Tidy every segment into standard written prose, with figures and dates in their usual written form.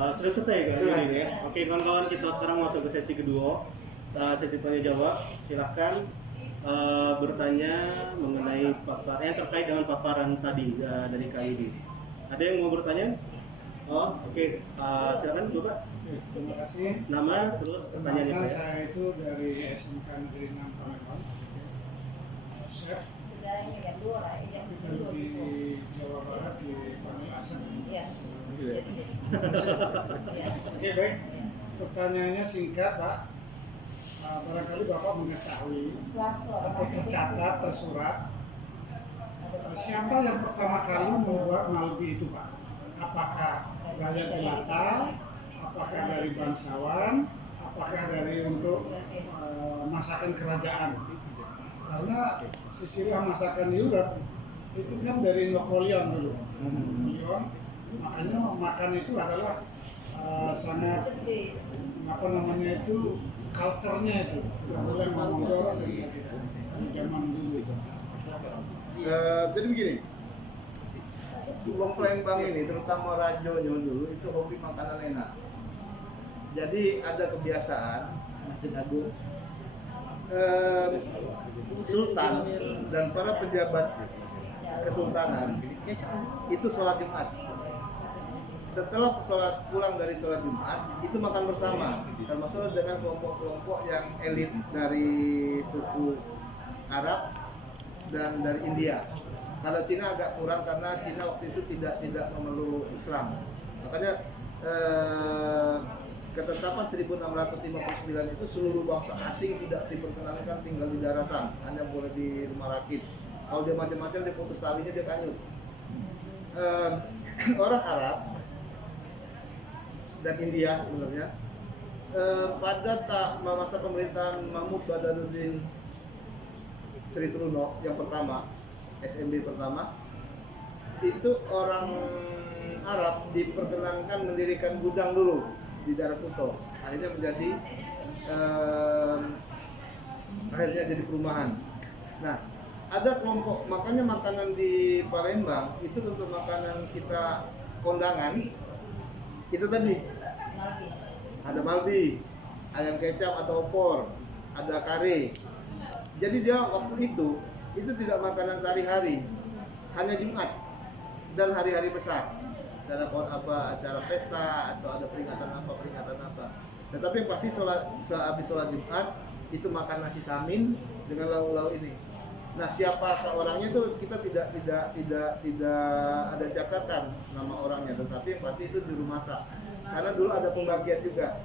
Sudah selesai kan ini ya. Oke kawan-kawan, kita sekarang masuk ke sesi kedua. Sesi tanya jawab. Silahkan bertanya mengenai yang terkait dengan paparan tadi dari KID. Ada yang mau bertanya? Oh, oke. Silakan coba. Terima kasih. Nama terus pertanyaannya Nama Pak. saya itu dari SMK Negeri 6 Palembang. Chef di Jawa Barat di Panel Asem. Oke, baik. Pertanyaannya singkat, Pak. Barangkali Bapak mengetahui atau tercatat, tersurat, siapa yang pertama kali membuat Malbi itu, Pak? Apakah Raja Jelata? Apakah dari bangsawan? Apakah dari untuk masakan kerajaan? Karena sisilah masakan Europe itu kan dari Napoleon dulu. Napoleon, makanya makan itu adalah sangat apa namanya itu culture-nya itu. Tidak boleh ngomong jorok di zaman dulu itu. Jadi begini, Wong Palembang ini terutama rajonya dulu itu hobi makanan enak. Jadi ada kebiasaan Masjid Agung, Sultan dan para pejabat kesultanan itu sholat Jumat. Setelah sholat pulang dari sholat Jumat itu makan bersama, termasuk dengan kelompok-kelompok yang elit dari suku Arab dan dari India. Kalau Cina agak kurang karena Cina waktu itu tidak memeluk Islam. Makanya ketetapan 1659 itu seluruh bangsa asing tidak diperkenankan tinggal di daratan, hanya boleh di rumah rakit. Kalau dia macam-macam dia putus talinya dia kanyut. Orang Arab dan India sebenarnya pada masa pemerintahan Mahmud Badaruddin Sri Truno yang pertama, SMB pertama, itu orang Arab diperkenankan mendirikan gudang dulu di daerah Kuto. Akhirnya menjadi jadi perumahan. Nah, ada kelompok, makanya makanan di Palembang itu untuk makanan kita kondangan itu tadi ada malbi, ayam kecap atau opor, ada kare. Jadi dia waktu itu tidak makanan sehari-hari, hanya Jumat dan hari-hari besar. Acara pesta atau ada peringatan apa. Tetapi pasti habis sholat Jumat itu makan nasi samin dengan lauk-lauk ini. Nah, siapakah orangnya itu kita tidak ada catatan nama orangnya, tetapi pasti itu juru masak. Karena dulu ada pembagian juga.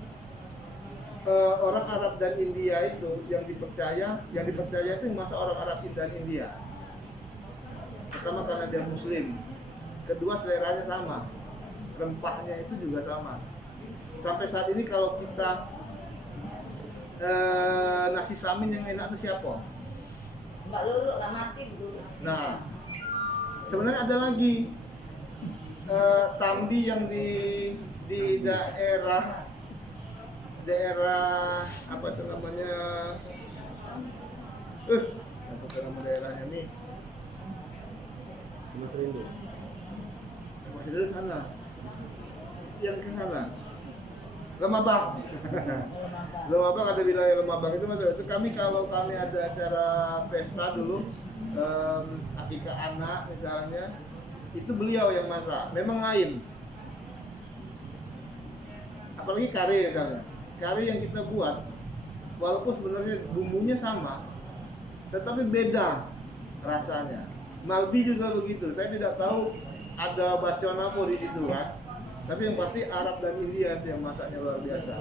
Orang Arab dan India itu yang dipercaya itu masa orang Arab dan India. Pertama karena dia Muslim. Kedua seleranya sama, rempahnya itu juga sama. Sampai saat ini kalau kita nasi samin yang enak itu siapa? Mbak Lulu lah mati dulu. Nah, sebenarnya ada lagi tambi yang di daerah apa itu namanya? Apa nama daerahnya nih? Masih dari sana. Yang ke sana. Lemabang. Lemabang ada wilayah Lemabang itu kalau kami ada acara pesta dulu, akikah anak misalnya, itu beliau yang masak. Memang lain. Apalagi kare misalnya. Kare yang kita buat, walaupun sebenarnya bumbunya sama, tetapi beda rasanya. Malbi juga begitu. Saya tidak tahu ada bacaan apa di situ kan. Tapi yang pasti Arab dan India yang masaknya luar biasa.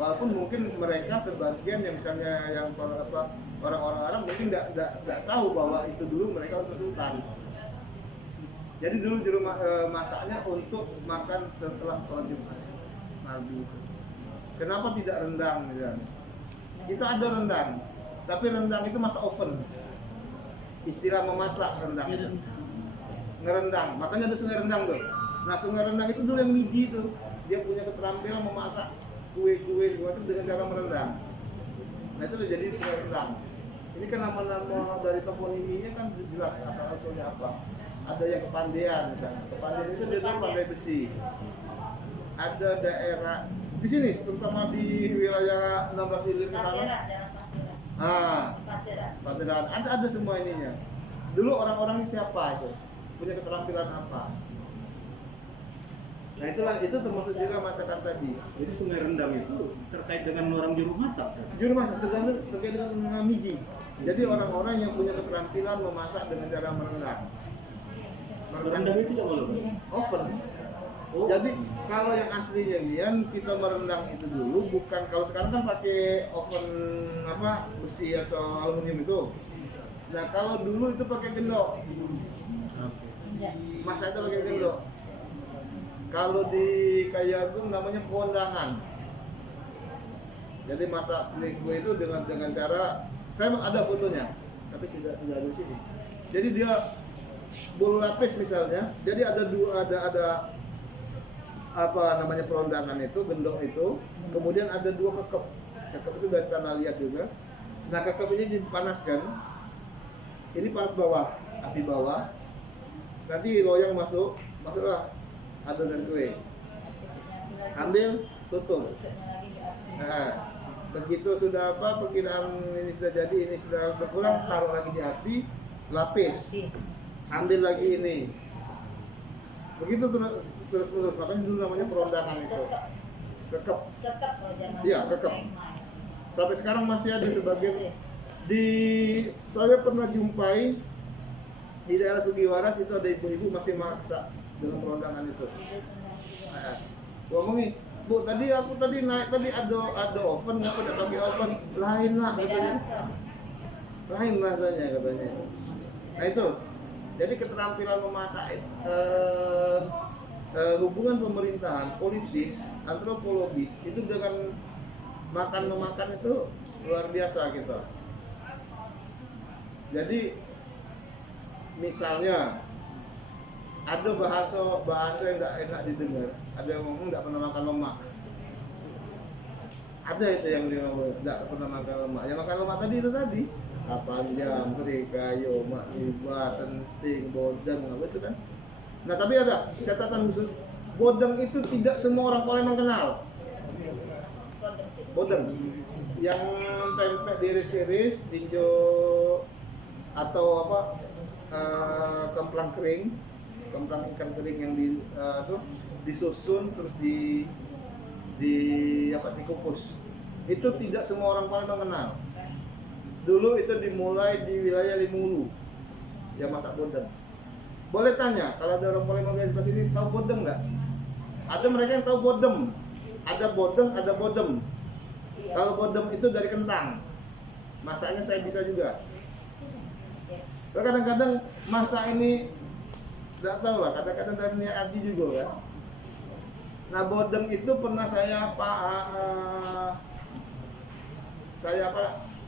Walaupun mungkin mereka sebagian yang misalnya yang orang-orang Arab mungkin nggak tahu bahwa itu dulu mereka untuk sultan. Jadi dulu di rumah masaknya untuk makan setelah sholat Jumat. Malbi itu. Kenapa tidak rendang misalnya? Kita ada rendang, tapi rendang itu masak oven. Istilah memasak rendang itu. Ngerendang, makanya ada sungai rendang tuh. Nah, sungai rendang itu dulu yang miji tuh. Dia punya keterampilan memasak kue-kue itu dengan cara merendang. Nah, itu udah jadi sungai rendang. Ini kan nama-nama dari toponiminya kan jelas asal-usulnya apa. Ada yang kepandaian kan. Kepandaian itu dia dulu pandai besi. ada daerah di sini, terutama di wilayah 16 Ilir ke sana. Pasiran, jalan Pasiran. Ah, Pasiran. Pameran ada semua ininya. Dulu orang-orang ini siapa itu? Punya keterampilan apa? Nah itu termasuk juga masakan tadi. Jadi Sungai Rendang itu terkait dengan orang juru masak. Juru masak terkait dengan miji. Jadi orang-orang yang punya keterampilan memasak dengan cara merendang. Rendang itu coba loh. Oven. Oh. Jadi kalau yang aslinya Lian kita merendang itu dulu, bukan kalau sekarang kan pakai oven apa besi atau aluminium itu. Nah kalau dulu itu pakai gendok. Masak itu pakai gendok. Kalau di Kayagung namanya kondangan. Jadi masak kue itu dengan cara saya ada fotonya, tapi tidak ada di sini. Jadi dia bolu lapis misalnya. Jadi ada apa namanya perondangan itu, gendok itu. Kemudian ada 2 kekep. Kekep itu dari tanah liat juga. Nah kekep ini dipanaskan. Ini panas bawah, api bawah. Nanti loyang masuklah adonan kue. Ambil, tutup. Nah, begitu sudah perkiraan ini sudah jadi, ini sudah berkurang, taruh lagi di api, lapis. Ambil lagi ini. Begitu terus makanya dulu namanya perondangan itu. Kekep. Iya, kekep. Sampai sekarang masih ada sebagian saya pernah jumpai di daerah Sugiwaras itu ada ibu-ibu masih masak dengan perondangan itu. Ngomongin, Bu, aku tadi naik ada oven, nggak ada pakai oven, lain lah katanya. Lain rasanya katanya. Nah itu, jadi keterampilan memasak hubungan pemerintahan, politis, antropologis itu dengan makan itu luar biasa gitu. Jadi misalnya ada bahasa yang nggak enak didengar, ada yang ngomong nggak pernah makan lemak. Ada itu yang dia ngomong nggak pernah makan lemak. Yang makan lemak tadi itu tadi panjang, teri, kayu, mak, riba, senting, bodeng, apa itu kan. Nah tapi ada catatan khusus, bodeng itu tidak semua orang Palembang kenal. Bodeng yang tempe diiris-iris, tinjo atau apa kemplang kering, kemplang ikan kering yang disusun terus dikukus. Itu tidak semua orang Palembang kenal. Dulu itu dimulai di wilayah Limulu yang masak bodeng. Boleh tanya kalau ada orang Palembang di sini tahu bodeng nggak? Ada mereka yang tahu bodem. Ada bodeng, ada bodem. Kalau bodem itu dari kentang. Masaknya saya bisa juga. Kadang-kadang masak ini tidak tahu lah, kadang-kadang dari niat hati juga kan. Nah bodeng itu pernah saya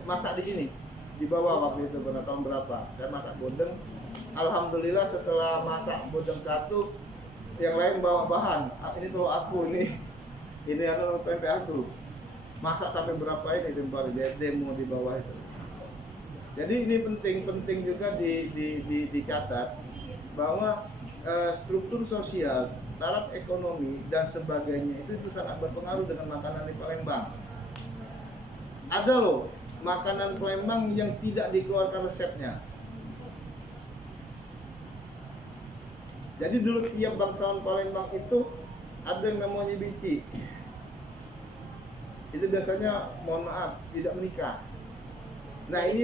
masak di sini, di bawah waktu itu pernah tahun berapa. Saya masak bodeng. Alhamdulillah setelah masak bodeng satu, yang lain bawa bahan. Ini tuh aku ini tempe aku. Masak sampai berapa ini baru demo di bawah itu. Jadi ini penting juga dicatat bahwa struktur sosial, taraf ekonomi dan sebagainya itu sangat berpengaruh dengan makanan di Palembang. Ada loh makanan Palembang yang tidak dikeluarkan resepnya. Jadi dulu tiap bangsawan Palembang itu ada yang namanya bici. Itu biasanya mohon maaf tidak menikah. Nah ini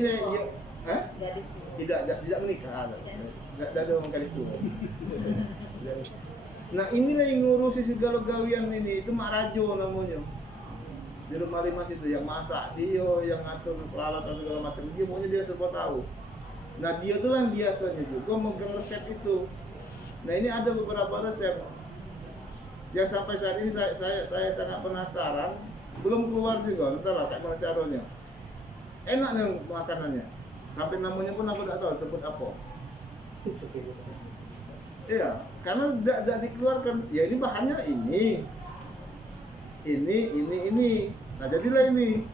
tidak menikah, tidak ada orang gadis tua. Nah inilah yang ngurusi segala gawian ini, itu Mak Rajo namanya. Di rumah Limas itu yang masak, dia yang ngatur peralatan segala macam, dia maunya dia serba tahu. Nah dia tuh yang biasanya juga megang resep itu. Nah ini ada beberapa resep yang sampai saat ini saya sangat penasaran, belum keluar juga, entahlah kayak mana caranya. Enak nih makanannya, sampai namanya pun aku tidak tahu sebut apa. Iya, karena tidak dikeluarkan. Ya ini bahannya ini. Nah jadilah ini.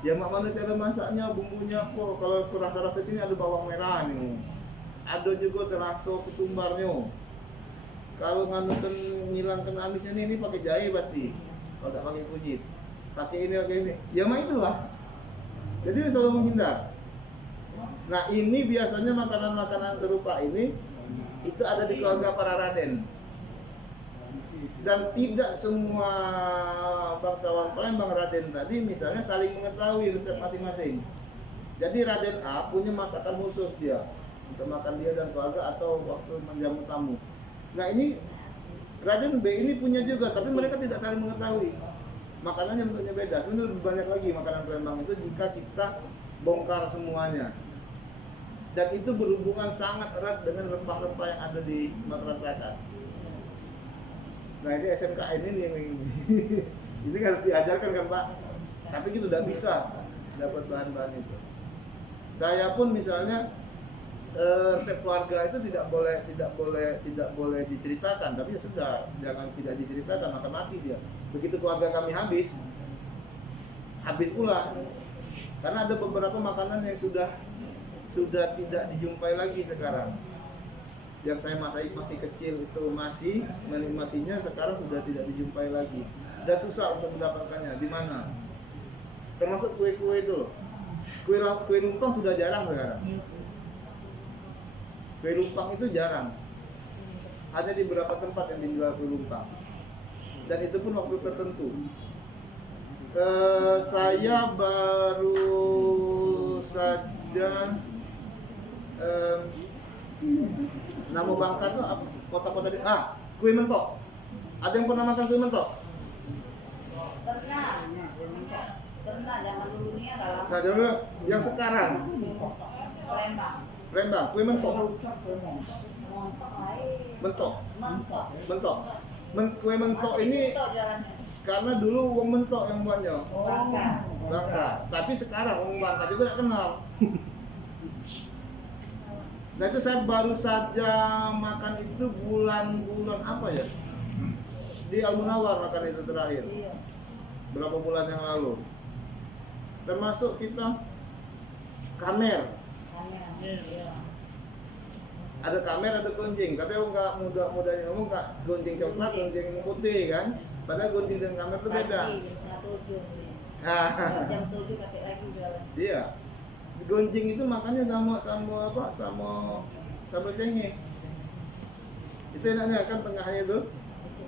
Ya mana cara masaknya, bumbunya apa? Kalau rasa sini ada bawang merah nih. Ada juga terasa ketumbarnya. kalau nganukan ngilangkan amisnya ini pakai jahe pasti. Kalau tidak pakai kunyit, pakai ini. Ya mah itulah. Jadi selalu menghindar. Nah ini biasanya makanan-makanan serupa ini itu ada di keluarga para Raden. Dan tidak semua bangsawan Palembang Raden tadi misalnya saling mengetahui resep masing-masing. Jadi Raden A punya masakan khusus dia untuk makan dia dan keluarga atau waktu menjamu tamu. Nah ini Raden B ini punya juga, tapi mereka tidak saling mengetahui. Makanannya bentuknya beda. Sebenarnya lebih banyak lagi makanan Palembang itu jika kita bongkar semuanya. Dan itu berhubungan sangat erat dengan rempah-rempah yang ada di Sumatera Selatan. Nah ini SMKN ini ini harus diajarkan kan Pak. Tapi kita tidak bisa dapat bahan-bahan itu. Saya pun misalnya resep keluarga itu tidak boleh diceritakan, tapi ya sudah, jangan tidak diceritakan maka mati dia. Begitu keluarga kami habis pula. Karena ada beberapa makanan yang sudah tidak dijumpai lagi sekarang. Yang saya masih kecil itu masih menikmatinya, sekarang sudah tidak dijumpai lagi. Dan susah untuk mendapatkannya. Di mana? Termasuk kue-kue itu loh. Kue lumpang sudah jarang sekarang. Kue lumpang itu jarang. Hanya di beberapa tempat yang dijual kue lumpang. Dan itu pun waktu tertentu. Saya baru saja nama Bangka itu kota-kota di kue mentok. Ada yang pernah makan kue mentok? Pernah zaman dulunya kalau Nah, dulu yang sekarang Palembang, kue mentok. montok lain. Mentok. Montok. Kue mentok ini Montok jalannya. karena dulu wong mentok yang buatnya. Bangka. Bangka. Tapi sekarang wong Bangka juga tidak kenal. Nah itu saya baru saja makan itu bulan apa ya? Di Al-Munawar makan itu terakhir. Iya. Berapa bulan yang lalu. Termasuk kita kamer. Iya. Ada kamer, ada gonjing. Tapi aku nggak mudahnya ngomong nggak gonjing coklat, gonjing putih kan. Padahal gonjing dan kamer itu beda. Pagi, jam 7. Hah. Jam 7 pakai lagi jalan. Iya. Gonjing itu makannya sama sambal cengeng. Itu enaknya kan tengahnya itu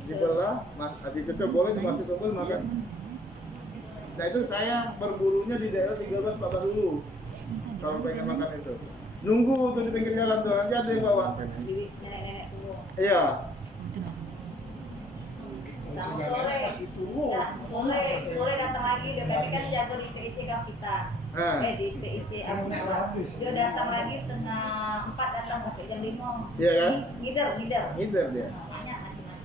dibelah, dicecil boleh dimasuk tombol makan. Nah itu saya berburunya di daerah 13 Pabah dulu. Kalau pengen makan itu. Nunggu tuh di pinggir jalan tuh, nanti ada yang bawa. Jadi nenek-nenek tua. Iya. Sama sore datang lagi dia tapi kan jago di TIC kan kita. Di TIC dia datang lagi setengah 4 datang sampai jam 5. Iya kan? Ngider. Ngider dia. Banyak macam-macam.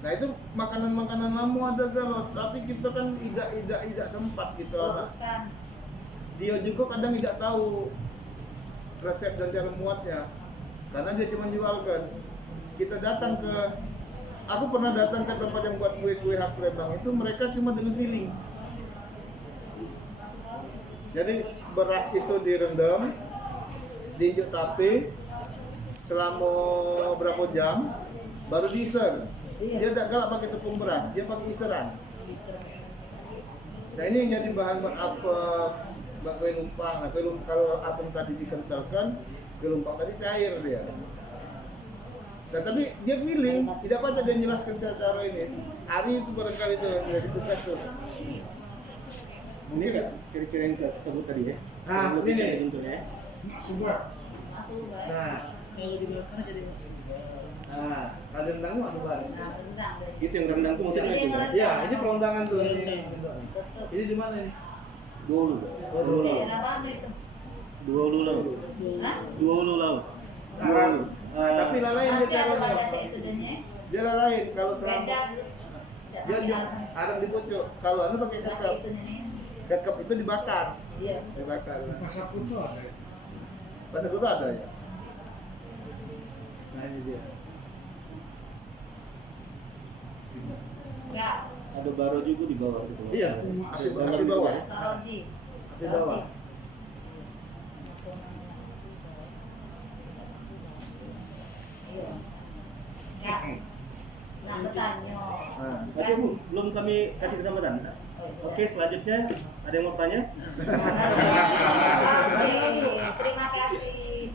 Nah itu makanan-makanan lamu ada galot, tapi kita kan tidak sempat gitu. Bukan. Dia juga kadang tidak tahu resep dan cara muatnya, karena dia cuma jualkan. Kita datang ke, aku pernah datang ke tempat yang buat kue-kue khas Palembang itu mereka cuma dengan feeling. Jadi beras itu direndam, diinjek tape selama berapa jam, baru diiser. Dia tidak galak pakai tepung beras, dia pakai iseran. Nah ini yang jadi bahan buat apa? Buat kue lumpang. Nah, kalau apem tadi dikentalkan, kue lumpang tadi cair dia. Nah, tapi dia feeling, tidak apa dia jelaskan secara ini. Hari itu barangkali itu yang sudah ditugas tuh. Ini kan kira-kira yang tersebut tadi ya. Nah, ini bentuknya. Sudah. Masuk guys. Nah, Kalau di belakang jadi nah, kalau rendang ada bahan. Nah, rendang. itu yang rendang tuh maksudnya Ini itu. yang Kan? rendang. Ya, ini perundangan tuh. Betul. Ini di mana ini? Dua Dulu. Apa itu? ulu laut. Hah? Dua ulu laut. Nah, tapi lalain dia Masih ada taruhnya. pada saya itu danya. Dia lalain kalau Beda. selama dia arang di pucuk. Kalau anu pakai Pakai kekep. itu nih. Kekep itu dibakar. Iya. Dibakar. Pasar Kuto ada ya? Pasar Kuto ada ya? Nah ini dia. Ya. Ada baro juga di bawah gitu. Iya, asli di bawah. Saroji. Di bawah. Iya. Ya. tunggu, belum kami kasih kesempatan. Oke, selanjutnya ada yang mau tanya? Oke, terima kasih.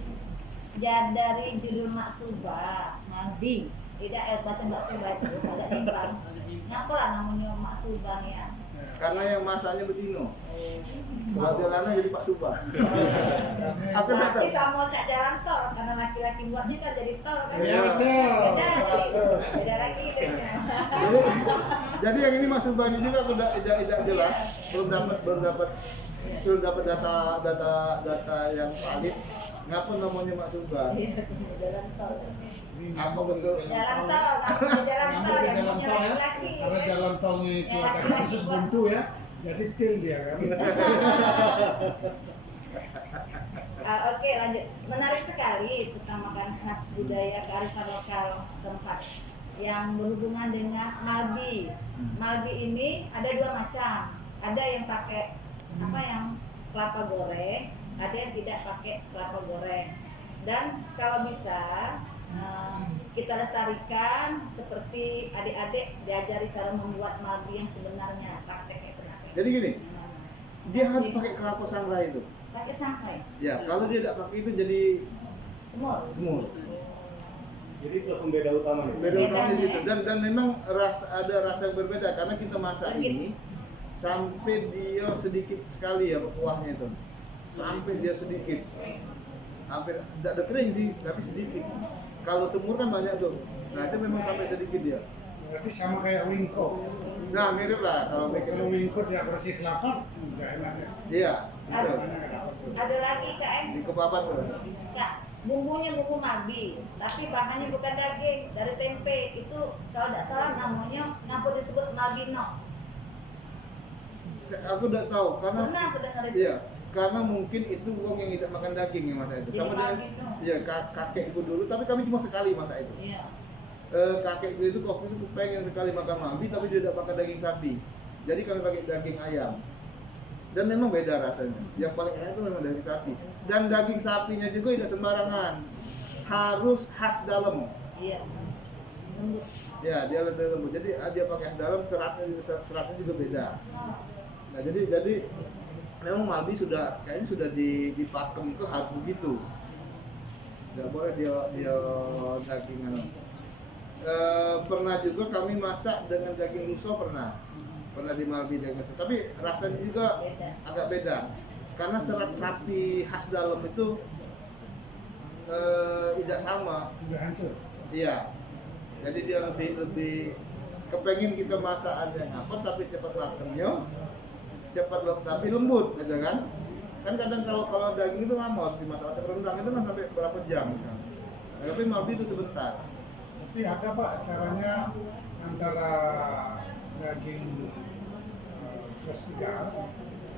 Ya, dari judul Maksubah, Nabi. Tidak baca Maksubah itu agak timbang. Ngapa lah namanya Maksubah ya? Karena yang masaknya bedino. Lana jadi Pak Subah. Aku tak tahu. Berarti sama cak jalan tol karena laki-laki buatnya kan jadi tol kan? Iya, betul. Beda lagi. Jadi yang ini Mas Subah ini juga sudah tidak jelas, belum dapat data yang valid. Ngapa namanya Mas Subah? Jalan tol. Apa bentuk? Jalan tol, namanya jalan Nyambung tol ke yang jalan punya tol ya, laki-laki. karena jalan tolnya itu ada kasus buntu ya, jadi til dia kan. Oke, lanjut. Menarik sekali utamakan khas budaya kearifan lokal setempat yang berhubungan dengan Malbi. Malbi ini ada dua macam. Ada yang pakai yang kelapa goreng, ada yang tidak pakai kelapa goreng. Dan kalau bisa kita lestarikan seperti adik-adik diajari cara membuat Malbi yang sebenarnya prakteknya benar. Jadi gini, dia harus pakai kelapa sangrai itu. Pakai sampai Ya, kalau dia tidak pakai itu jadi semur. Jadi itu pembeda utama nih. Beda utamanya Bedanya, gitu. Dan memang ada rasa yang berbeda karena kita masak ini sampai dia sedikit sekali ya kuahnya itu. Sampai dia sedikit. Hampir tidak ada kering sih, tapi sedikit. Kalau semur kan banyak tuh. Nah, itu memang sampai sedikit dia. Berarti sama kayak wingko. Nah, mirip lah kalau Kalau wingko dia bersih kelapa, nggak enak ya. iya, betul. ada lagi KM Di kepapat tuh. ya, bumbunya bumbu Malbi, tapi bahannya bukan daging, dari tempe. Itu kalau tidak salah namanya ngapa disebut Malbino. Aku udah tahu karena Pernah aku dengar itu. iya, karena mungkin itu wong yang tidak makan daging yang masak itu. Jadi Sama dengan Malbino. ya kakekku dulu, tapi kami cuma sekali masak itu. Iya. Kakekku itu waktu itu pengen sekali makan Malbi tapi dia tidak pakai daging sapi. Jadi kami pakai daging ayam. Dan memang beda rasanya. Yang paling enak itu memang daging sapi. Dan daging sapinya juga tidak sembarangan. Harus khas dalam. Iya. Lembut. Ya, dia lebih lembut. Jadi dia pakai khas dalam, seratnya juga beda. Nah, jadi memang Malbi kayaknya sudah dipakem itu harus begitu. Tidak boleh dia daging pernah juga kami masak dengan daging ruso pernah di Malbi dengan ruso. Tapi rasanya juga Beda. agak beda karena serat sapi khas dalam itu tidak sama. Udah hancur. Iya, jadi dia lebih kepengen kita masakannya apa tapi cepat matangnya, tapi lembut, gitu kan? Kan kadang kalau daging itu lama harus dimasak atau rendang itu kan sampai berapa jam misalnya. Tapi Malbi itu sebentar. Tapi ada Pak caranya antara daging kelas 3,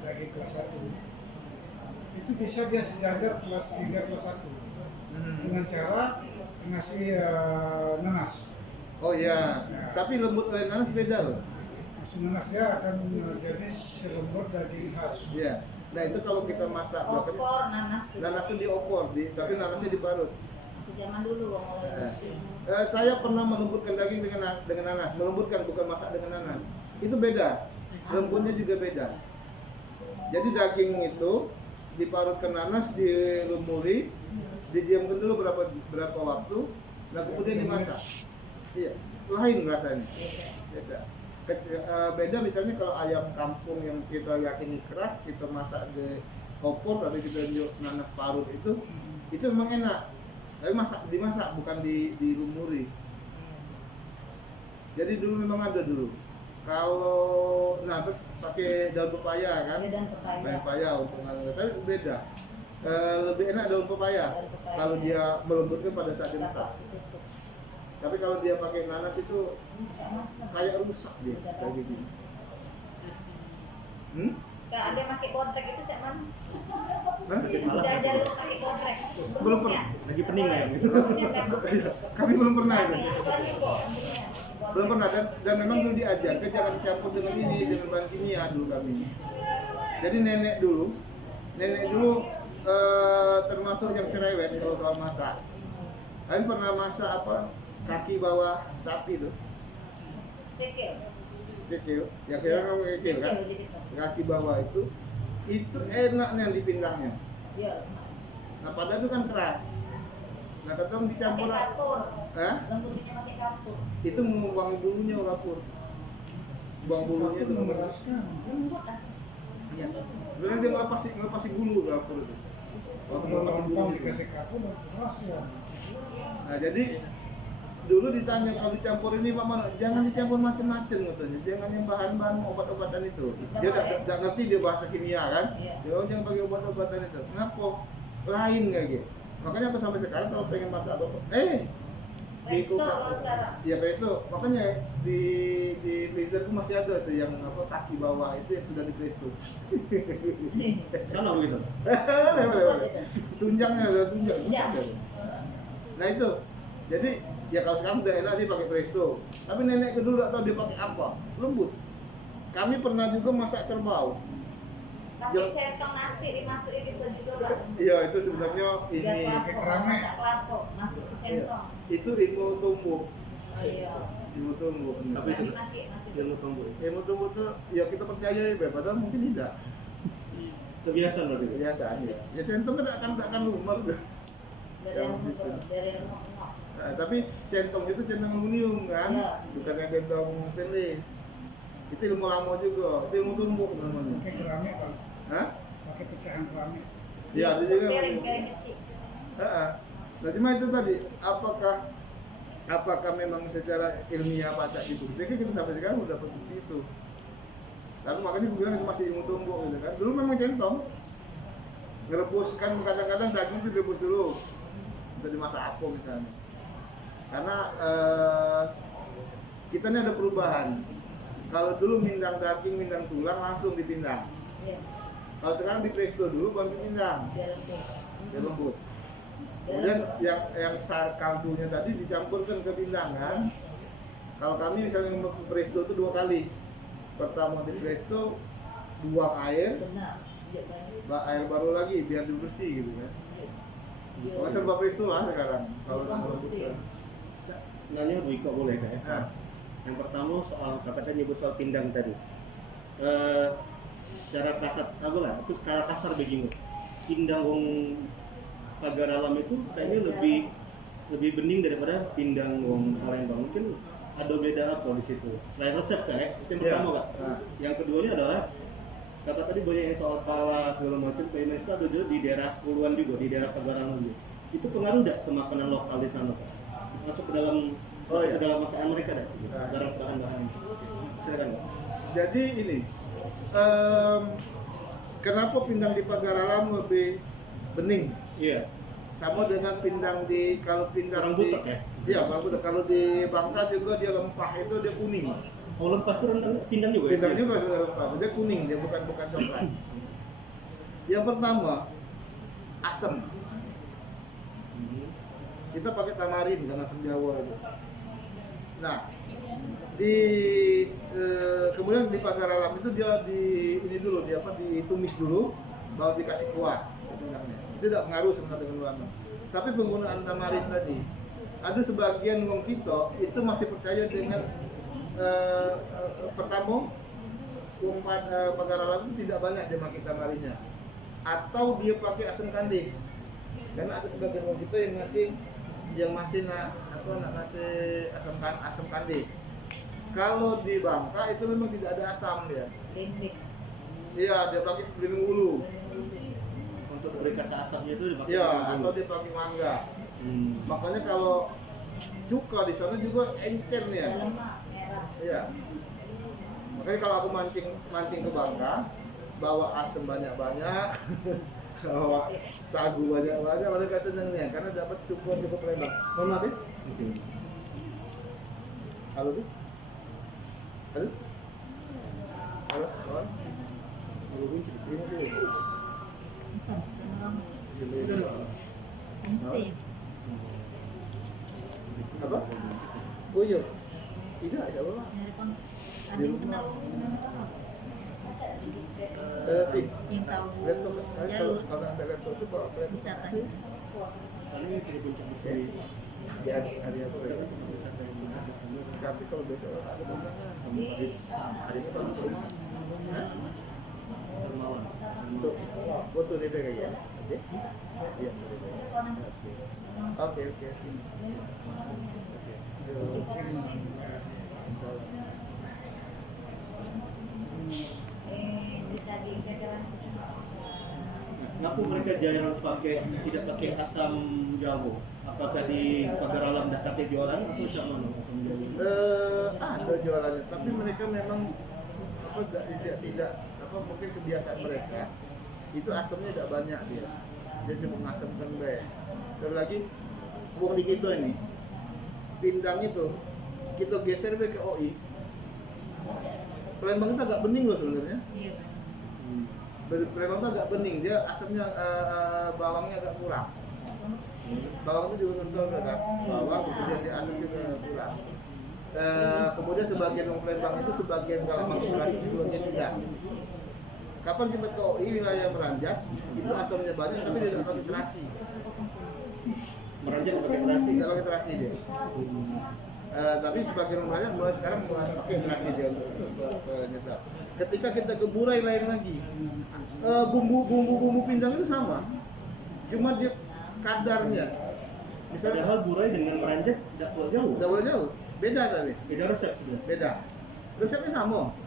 daging kelas 1 itu bisa dia sejajar kelas 3, kelas 1 dengan cara ngasih nanas. Oh iya, tapi lembut dari nanas beda loh. Ngasih nanas dia akan jadi selembut daging khas. Iya. Nah itu kalau kita masak, Opor nanas. nanas itu diopor, tapi nanasnya diparut. Itu zaman dulu Saya pernah melembutkan daging dengan nanas, melembutkan bukan masak dengan nanas. Itu beda, lembutnya juga beda. Jadi daging itu diparutkan nanas, dilumuri, didiamkan dulu berapa waktu, nah kemudian dimasak. Iya, lain rasanya. Beda. Beda misalnya kalau ayam kampung yang kita yakini keras, kita masak di opor tapi kita nanas parut itu memang enak. Tapi dimasak bukan dilumuri. Jadi dulu memang ada dulu. Kalau terus pakai daun pepaya kan? Dan Daun pepaya. pepaya untuk tapi beda. Lebih enak daun pepaya kalau dia melembutkan pada saat dimasak. Tapi kalau dia pakai nanas itu kayak rusak dia kayak gitu. Ada yang pakai bontrek itu cak man? Hah? Udah jadi pakai bontrek. Belum pernah. Lagi pening lah ya. Kami belum pernah itu. Apalagi kok? Belum pernah dan memang dulu diajar jangan dicampur dengan bahan kimia dulu kami. Jadi nenek dulu termasuk yang cerewet kalau soal masak. Kami pernah masak kaki bawah sapi itu. Sikil. kecil, yang kira kamu kecil kan, kaki bawah itu enaknya di pindangnya. Iya. Nah padahal itu kan keras. Nah ketemu dicampur, Pakai kapur. Hah? Lembutinya pakai kapur. Itu membuang bulunya kapur. Buang bulunya itu memeraskan. Lembut ah. Iya. Sebenarnya dia ngelepasi bulu kapur itu. Waktu Kalau ngelepasin bulu lontong itu. dikasih kapur keras ya. Nah jadi dulu ditanya kalau dicampur ini Pak Mano, jangan dicampur macam-macam katanya, jangan yang bahan-bahan obat-obatan itu. Dia tidak ngerti dia bahasa kimia kan, dia jangan pakai obat-obatan itu. Kenapa? Lain kayak gitu. Makanya aku sampai sekarang kalau pengen masak apa, di Resto kulkas, kalau sekarang. ya presto. Makanya di freezerku masih ada tuh yang apa kaki bawah itu yang sudah di presto. Salah gitu. Tunjangnya ada tunjang. Iya. Nah itu, jadi ya kalau sekarang udah enak sih pakai presto. Tapi nenekku dulu nggak tahu dia pakai apa, lembut. Kami pernah juga masak kerbau. Pakai centong nasi dimasukin bisa juga Pak. Iya itu sebenarnya ini. Biar pakai kelapuk, keramik. masak kelapuk, masuk ke centong. Itu ilmu tumbuh. Oh iya. Ilmu tumbuh. Tapi itu Pakai nasi. ilmu tumbuh. Ilmu tumbuh tuh ya kita percaya ya, padahal mungkin tidak. Kebiasaan berarti. Kebiasaan ya. Ya centong kan akan lumar tuh. Dari yang ngomong. Nah, tapi centong itu centong aluminium kan, Iya. bukan yang centong stainless. Itu ilmu lama juga, itu ilmu tumbuh namanya. Pakai keramik Pak. Hah? Pakai pecahan keramik. Ya, itu juga. Piring kecil. Nah, cuma itu tadi, apakah memang secara ilmiah baca itu? Jadi kita sampai sekarang udah bukti itu. Tapi makanya gue bilang itu masih ilmu tumbuh gitu kan. Dulu memang centong, ngerebuskan kadang-kadang daging itu direbus dulu, untuk dimasak apa misalnya. Karena kita ini ada perubahan. Kalau dulu mindang daging, mindang tulang langsung dipindang. Iya. Kalau sekarang di presto dulu baru dipindang, Biar lembut. dia lembut. Kemudian yang kaldunya tadi dicampurkan ke pindangan. Kalau kami misalnya untuk presto itu 2 kali. Pertama di presto, buang air, Benar. Iya banyak. air baru lagi biar bersih gitu kan. Kalau serba presto lah sekarang. Kalau lembut. Nanya Bu Iko boleh kan? Nah, Yang pertama soal katakan nyebut soal pindang tadi. Secara kasar, itu secara kasar begini. Pindang wong pagar alam itu kayaknya lebih bening daripada pindang wong Palembang. Mungkin ada beda apa di situ? Selain resep kan ya? Itu yang pertama Kak. Nah. Yang keduanya adalah kata tadi banyak yang soal pala segala macam. Kayak Indonesia ada juga di daerah Puluhan juga, di daerah pagar alam juga. Itu pengaruh nggak ke makanan lokal di sana Kak? Masuk ke dalam iya. dalam masakan mereka dah. Nah. Dalam bahan-bahan. Silakan Kak. Jadi ini, kenapa pindang di pagar alam lebih bening? Iya. Sama dengan pindang kalau pindang Kurang di butek ya? Iya, kurang butek. Kalau di Bangka juga dia lempah itu dia kuning. Oh lempah itu pindang juga ya? Pindang juga sudah lempah, dia kuning, dia bukan coklat. Yang pertama, asam. Kita pakai tamarin karena asam Jawa itu. Nah, kemudian di pagar alam itu dia ditumis dulu, baru dikasih kuah pindangnya. Itu tidak pengaruh sebenarnya dengan warna. Tapi penggunaan tamarin tadi, ada sebagian wong kita itu masih percaya dengan pertama pagar alam itu tidak banyak dia pakai tamarinnya, atau dia pakai asam kandis. Karena ada sebagian wong kita yang masih nak ngasih asam kandis. Kalau di Bangka itu memang tidak ada asam dia. Dinding. Iya, dia pakai belimbing ulu. Untuk beri rasa asamnya itu dipakai. Iya, dulu. atau dia pakai mangga. Hmm. Makanya kalau cuka di sana juga encer ya. Lemak merah. Iya. Makanya kalau aku mancing ke Bangka, bawa asam banyak-banyak, bawa sagu banyak-banyak, mereka seneng nih karena dapat cukup lemak. Mohon maaf ya. Halo tuh. Halo. Halo, kawan. Halo, kunci. Ini tuh. Apa? Oh iya. Tidak, ya Allah. Yang tahu Laptop, jalur kalau ada laptop itu bawa laptop. bisa kan? Kali ini tidak kunci Di hari apa ya? Tapi kalau besok ada kondangan. Hadis Permawan. Untuk bos sudah kayak oke? Iya. Oke. Oke. Kenapa mereka jarang tidak pakai asam jawa? Apakah di pagar alam dah pakai jualan atau macam mana asam jawa? Ada jualannya, tapi mereka memang tidak mungkin kebiasaan mereka itu asamnya tidak banyak dia cuma mengasamkan baik. Dan lagi buang di kita ini pindang itu kita geser ke OI. Palembang itu agak bening loh sebenarnya. Palembang itu agak bening, dia asamnya bawangnya agak kurang. Bawang itu juga kental kan, bawang kemudian dia asam juga kurang. Kemudian sebagian orang Palembang itu sebagian kalau maksudasi sebagian tidak. Kapan kita ke OI wilayah Meranjak itu asamnya banyak tapi dia tidak pakai terasi. Meranjak pakai terasi? Tidak pakai terasi dia. Tapi sebagian orang Meranjak mulai sekarang mulai pakai terasi dia untuk nyedap. Ketika kita ke Burai lain lagi, bumbu pindang itu sama, cuma dia kadarnya. Misalnya Padahal Burai dengan Meranjak tidak terlalu jauh. tidak boleh jauh, beda tapi. Beda resep sudah. Beda. Resepnya sama,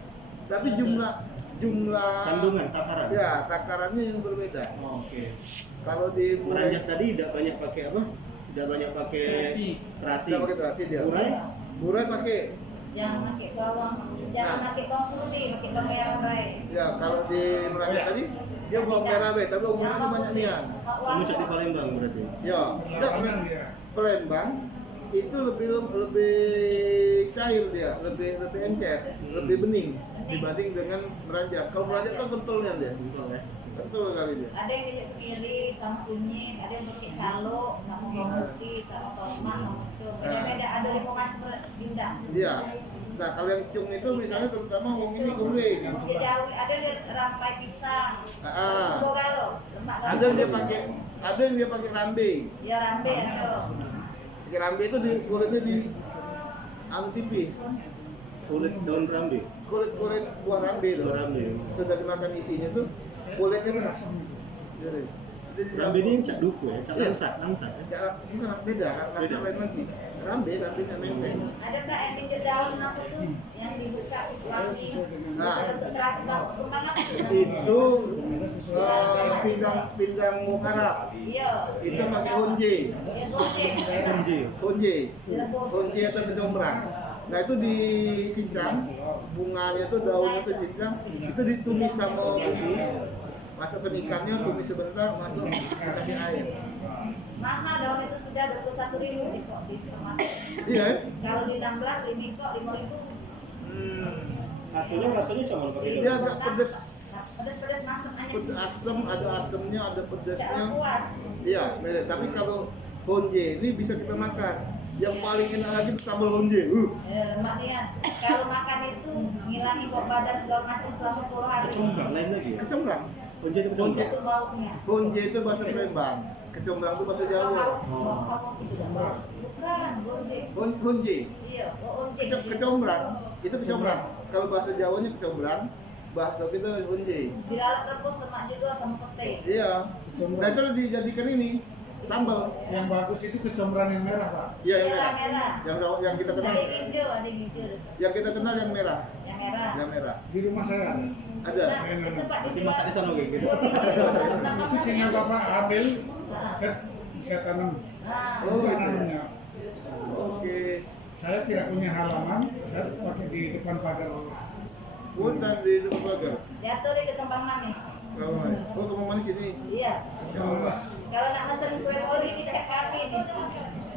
tapi jumlah Kandungan, takaran. ya takarannya yang berbeda. Oh, oke. Kalau di Meranjak tadi tidak banyak pakai apa? Tidak banyak pakai terasi. tidak pakai terasi dia. Burai pakai. Jangan pakai bawang, jangan pakai bawang putih, pakai bawang merah baik. Ya kalau di Meranjak tadi dia bawang merah be, tapi bawang merahnya banyak nian. Kamu cek di Palembang berarti. Ya, Pengalaman dia. Palembang itu lebih cair dia, lebih encer, lebih bening dibanding dengan Meranjak. Kalau Meranjak kan kentulnya dia. Betul ya. Kentul kali dia. Ada yang dibuat kiri sama kunyit, ada yang pakai calo, sama bawang putih, sama tomat, sama cung. Beda-beda, ada 5 macam bindang. Iya. Nah, kalau yang cung itu misalnya terutama wong ini goreng. Pakai jawi, ada yang rampai pisang, coba garo, lemak garo. Ada yang dia pakai rambe. Ya rambe atau Pakai rambe itu di kulitnya di tipis. Kulit daun rambe. Kulit buah rambe itu. Daun rambe. Sudah dimakan isinya tuh kulitnya kan jadi Rambe ini cak duku ya, cak langsat. cara bukan beda, langsat lain lagi. Rambenya menteng. ada mbak yang pinggir daun apa tuh yang dibuka wangi. Nah. Ada untuk terasi tahu kemana? Itu pindang mukarab. Iya. Itu pakai honje. Ya gojek. Honje atau kecombrang. Nah itu dicincang, bunganya tuh daunnya tuh cincang, itu ditumis sama bumbu, masukkan ikannya, tumis sebentar, masuk kasih air. Mahal daun itu sudah 21.000 sih kok di supermarket. Iya. Kalau di 16 ini kok 5.000. Rasanya cuma pakai Dia daun. agak pedes, Pedas-pedas masuk aja. asam, ada asamnya, ada pedasnya. Tidak puas. Iya, beda. Tapi kalau honje ini bisa kita makan. Yang paling enak lagi itu sambal honje. Lemak nih ya. Kalau makan itu ngilangin bau badan segala macam selama 10 hari. Kecombrang lain lagi ya. Kecombrang. Honje itu kecombrang. Itu baunya. Honje itu bahasa Palembang. Kecombrang itu bahasa Jawa. Bau itu bau. Bukan, gojek. Honje. Iya, gojek. Kecombrang. Itu kecombrang. Kalau bahasa Jawanya kecombrang, bahasa kita honje. Dilalap rebus lemak juga sama pete. Iya. Nah itu dijadikan ini sambal. Yang bagus itu kecombrang yang merah, Pak. Iya yang merah. Merah. Yang kita kenal. Ada yang hijau, ada yang hijau. Yang kita kenal yang merah. Yang merah. Yang merah. Di rumah saya ada. Ada. Nah, itu Pak Berarti dijual. masak di sana kayak gitu. Itu tinggal Bapak ambil, saya tanam. Nah, Oh, Bukan gitu. nanamnya. Oke. Saya tidak punya halaman, saya pakai di depan pagar. Bukan di tempat pagar. jatuh deh ke kembang manis. Oh, kemang manis ini. Iya. Terus Kalau nak pesen kue bolu ini cek kami nih.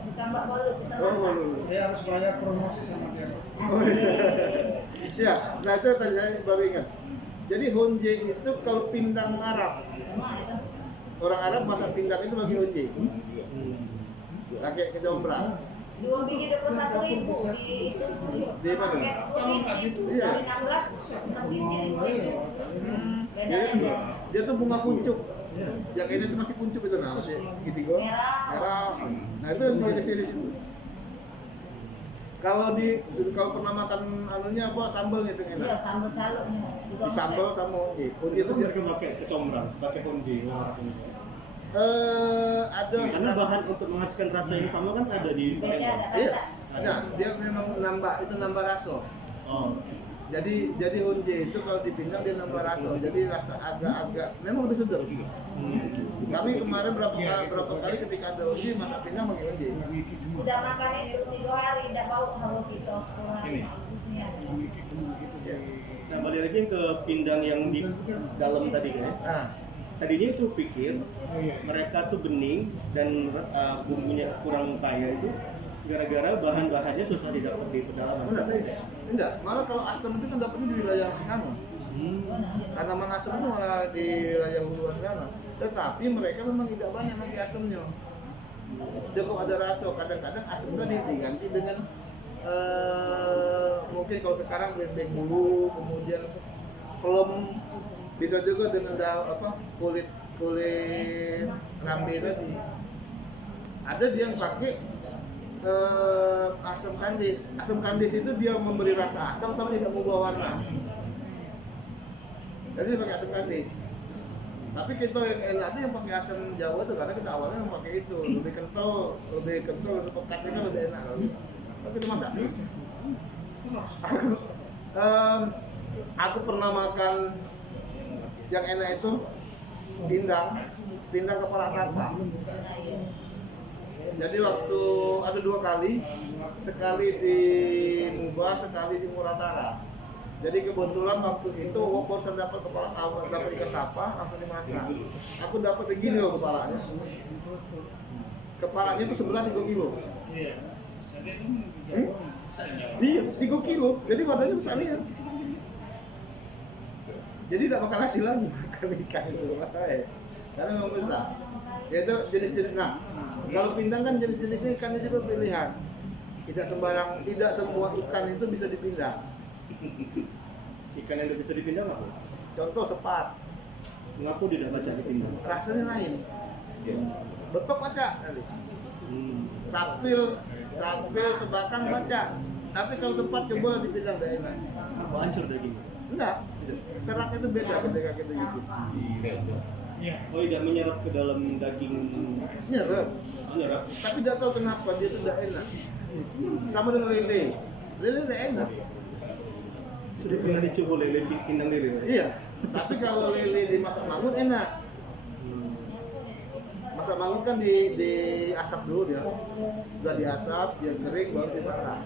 Bukan Mbak Bolu, kita Oh, masak. saya harus bayar promosi sama dia. Oh, iya. Ya, nah itu tadi saya baru ingat. Jadi honje itu kalau pindang Arab, Nah, itu. orang Arab masak pindang itu bagi honje. Pakai kecombrang. 2 biji 21.000 di itu. Di mana? Paket 2 biji. Iya. Dari 16 6 biji 5.000. Dia, Bedanya dia tuh bunga kuncup. Yang ini tuh masih kuncup itu nah, masih segitiga. Merah. Merah. Nah itu yang di sini situ. Kalau pernah makan anunya apa sambal itu Iya, enak. sambal saluk juga Di sambal sama onje. Onje itu Itu dia mereka pakai kecombrang, pakai konji, orang ini. ada Karena bahan untuk menghasilkan rasa yang sama kan ada di beda Palembang. ada iya. rasa. Nah, dia memang nambah rasa. Oh, Jadi onje itu kalau dipindang dia nambah rasa. Jadi rasa agak memang lebih segar. Kami kemarin berapa kali ketika ada onje masak pindang pakai onje. Sudah makan itu 3 hari, tidak bau kalau kita 10 hari. Isinya. nah balik lagi ke pindang yang di dalam tadi kan. Nah, Tadinya itu pikir mereka tuh bening dan bumbunya kurang kaya itu gara-gara bahan-bahannya susah didapat di pedalaman. enggak. Malah kalau asam itu kan dapatnya di wilayah sana. Tanaman asam itu malah di wilayah huluan sana. Tetapi mereka memang tidak banyak lagi asamnya. Cukup ada rasa. Kadang-kadang asam tadi diganti dengan mungkin kalau sekarang bebek bulu, kemudian plum, bisa juga dengan kulit rambe tadi. Ada dia yang pakai asam kandis. Asam kandis itu dia memberi rasa asam tapi tidak mengubah warna. Jadi dia pakai asam kandis. Tapi kita yang enak itu yang pakai asam Jawa itu karena kita awalnya yang pakai itu lebih kental, lebih pekatnya lebih enak. Tapi itu masak. Aku pernah makan yang enak itu pindang kepala tarta. Jadi waktu ada 2 kali, sekali di Mubah, sekali di Muratara. Jadi kebetulan waktu itu baru saya dapat dapat ikan tapa langsung dimasak. Aku dapat segini loh kepalanya. Kepalanya itu sebelah 3 kilo. Iya, 3 kilo. Jadi badannya besar ya. Jadi tidak makan nasi lagi makan ikan itu karena memang besar. Yaitu jenis-jenis. Nah, kalau pindang kan jenis-jenis ikannya juga pilihan. Tidak semua ikan itu bisa dipindang. Ikan yang tidak bisa dipindang apa? Contoh sepat, Mengaku tidak baca dipindang. rasanya lain. Betok baca kali. Sapil tebakan baca. Tapi kalau sepat coba dipindang tidak enak. Apa hancur dagingnya? Enggak, seratnya itu beda ketika kita gitu. Oh, tidak menyerap ke dalam daging. Nyerap. Menyerap. Tapi tidak tahu kenapa dia itu tidak enak. Sama dengan lele. Lele tidak enak. Sudah pernah dicoba lele, pindang lele? Iya. Tapi kalau lele dimasak mangut enak. Masak mangut kan diasap dulu dia. Sudah diasap, dia kering baru dimasak.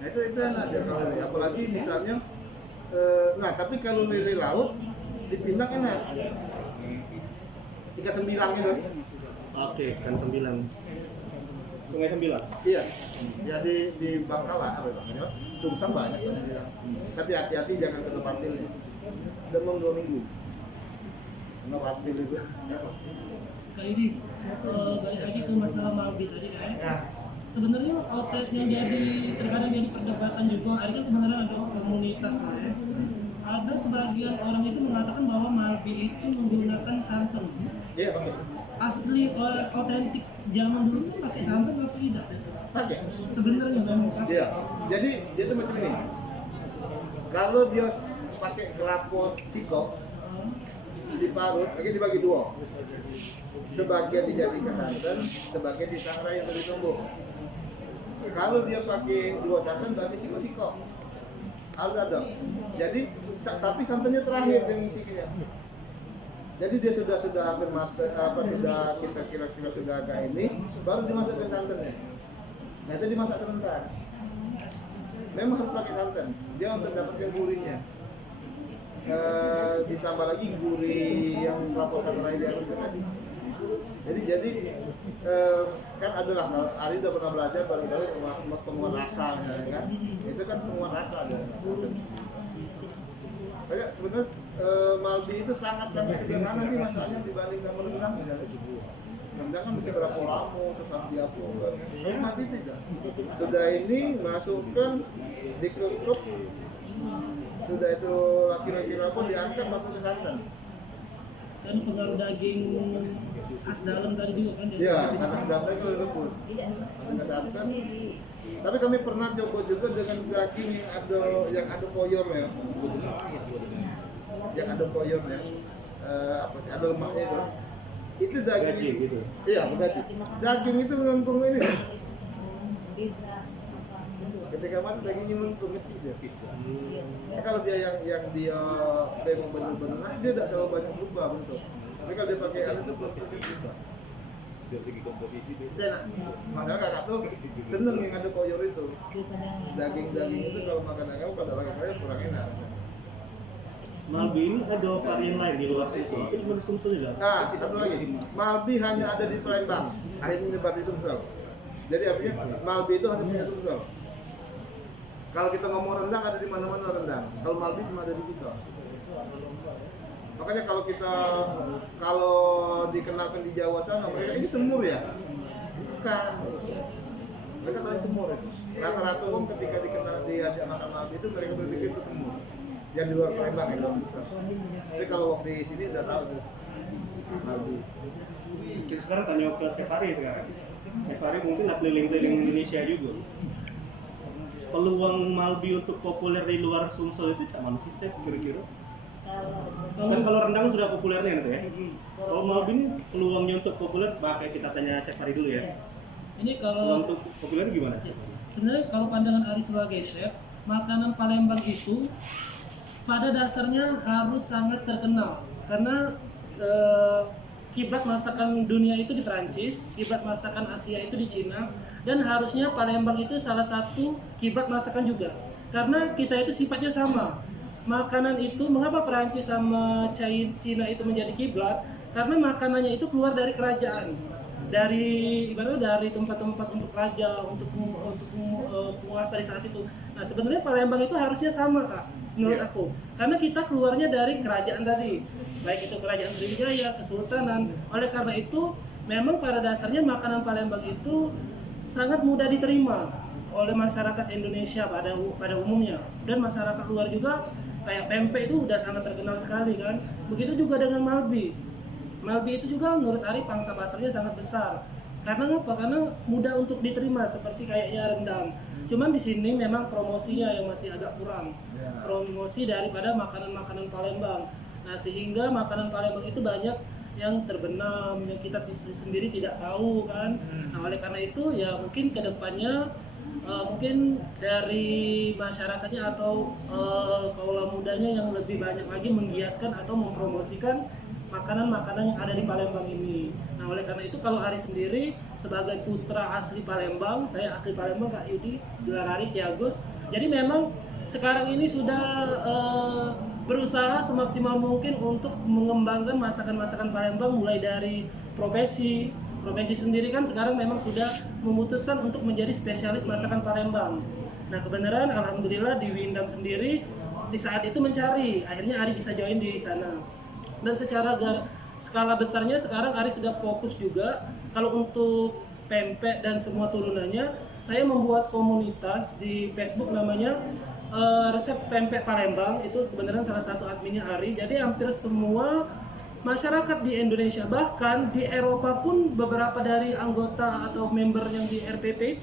Nah itu enak ya kalau lele. Apalagi misalnya, tapi kalau lele laut dipindang enak. Ikan sembilang itu. Oke, ikan sembilan. Sungai Sembilan. Iya. Jadi di Bangkalan apa namanya? Sumsang banyak kan bilang. Tapi hati-hati jangan kena patil sih. Demam 2 minggu. Kena patil itu. Kak ini balik lagi ke masalah Malbi tadi kan. Ya. Sebenarnya outlet yang terkadang jadi perdebatan juga, ada kan sebenarnya ada komunitas lah ya. Ada sebagian orang itu mengatakan bahwa Malbi itu menggunakan santan. Iya pakai. Asli otentik zaman dulu tuh pakai santan atau tidak? Pakai. Sebenarnya kamu pakai. Iya. Jadi dia tuh macam ini. Kalau dia pakai kelapa sikok diparut, lagi dibagi 2. Sebagian dijadikan santan, sebagian disangrai atau ditumbuk. Kalau dia pakai 2 santan berarti sikok-sikok. Harus ada. Jadi tapi santannya terakhir yang isinya. Jadi dia sudah hampir matang, sudah kita kira-kira sudah agak ini, baru dimasukkan santannya. Nah itu dimasak sebentar. Memang harus pakai santan. Dia untuk dapatkan gurihnya. Ditambah lagi gurih yang kelapa sangrai di atasnya tadi. Jadi kan adalah Ali sudah pernah belajar barangkali penguat rasa misalnya kan. Itu kan penguat rasa ada. Sebenarnya Malbi itu sangat sederhana sih masaknya dibanding sama rendang misalnya. Rendang kan bisa berapa lama terus harus diapung. Malbi tidak. Sudah ini masukkan dikerup, sudah itu kira-kira pun diangkat masuk ke santan. kan pengaruh daging khas dalam tadi juga kan. Iya, karena daging itu lembut. Tidak Karena konsumsi daging. sendiri. Tapi kami pernah coba juga dengan daging yang ada koyornya. Yang ada koyornya. Apa sih? Ada lemaknya itu. Itu daging. Gaji gitu. Iya, berarti. Daging itu melempung ini. Bisa. Ketika masuk dagingnya melempung kecil dia. Ya, kalau dia yang dia memang benar-benar nasi dia tidak terlalu banyak berubah bentuk. Tapi kalau dia pakai alat itu bentuknya berubah. Dari segi komposisi Itu enak. Masalah kakak tuh seneng yang ada koyor itu. Daging-daging itu kalau makan ayam kalau pakai koyor kurang enak. Malbi ini ada varian lain di luar situ. Itu cuma di Sumsel juga. Nah, satu lagi. Malbi hanya ada di Palembang. Akhirnya menyebar di Sumsel. Jadi artinya Malbi itu hanya punya Sumsel. Kalau kita ngomong rendang ada di mana-mana rendang. Kalau Malbi cuma ada di kita. Makanya kalau dikenalkan di Jawa sana mereka ini semur ya. Bukan. Mereka tahu semur itu. Rata-rata orang ketika diajak makan Malbi itu mereka berpikir itu semur. Yang di luar Palembang itu. Tapi kalau di sini udah tahu terus. Malbi. Kita sekarang tanya ke Sefari sekarang. Sefari mungkin nggak keliling-keliling Indonesia juga. Peluang Malbi untuk populer di luar Sumsel itu cuman sih saya kira-kira. Kan kalau rendang sudah populernya gitu ya. Kalau Malbi ini peluangnya untuk populer, kayak kita tanya Sefari dulu ya. Ini Peluang kalau untuk populer gimana? sebenarnya kalau pandangan Ari sebagai chef, makanan Palembang itu pada dasarnya harus sangat terkenal karena kiblat masakan dunia itu di Prancis, kiblat masakan Asia itu di Cina, dan harusnya Palembang itu salah satu kiblat masakan juga karena kita itu sifatnya sama. Makanan itu mengapa Prancis sama Cina itu menjadi kiblat? Karena makanannya itu keluar dari kerajaan, dari tempat-tempat untuk raja, untuk penguasa di saat itu. Nah sebenarnya Palembang itu harusnya sama kak, menurut aku, karena kita keluarnya dari kerajaan tadi, baik itu kerajaan Sriwijaya, kesultanan. Oleh karena itu memang pada dasarnya makanan Palembang itu sangat mudah diterima oleh masyarakat Indonesia pada umumnya, dan masyarakat luar juga. Kayak pempek itu udah sangat terkenal sekali kan. Begitu juga dengan Malbi. Malbi itu juga menurut Ari pangsa pasarnya sangat besar. Karena apa? Karena mudah untuk diterima seperti kayaknya rendang. Cuman di sini memang promosinya yang masih agak kurang. Promosi daripada makanan-makanan Palembang. Nah, sehingga makanan Palembang itu banyak yang terbenam, yang kita sendiri tidak tahu kan. Nah, oleh karena itu ya mungkin kedepannya mungkin dari masyarakatnya atau kaula mudanya yang lebih banyak lagi menggiatkan atau mempromosikan makanan-makanan yang ada di Palembang ini. Nah oleh karena itu kalau Ari sendiri sebagai putra asli Palembang, saya asli Palembang Kak Yudi, gelar Ari Ki Agus. Jadi memang sekarang ini sudah berusaha semaksimal mungkin untuk mengembangkan masakan-masakan Palembang mulai dari profesi sendiri kan sekarang memang sudah memutuskan untuk menjadi spesialis masakan Palembang. Nah kebenaran alhamdulillah di Windam sendiri di saat itu mencari, akhirnya Ari bisa join di sana. Dan secara skala besarnya sekarang Ari sudah fokus juga. Kalau untuk pempek dan semua turunannya, saya membuat komunitas di Facebook namanya Resep Pempek Palembang. Itu kebenaran salah satu adminnya Ari. Jadi hampir semua masyarakat di Indonesia, bahkan di Eropa pun beberapa dari anggota atau member yang di RPP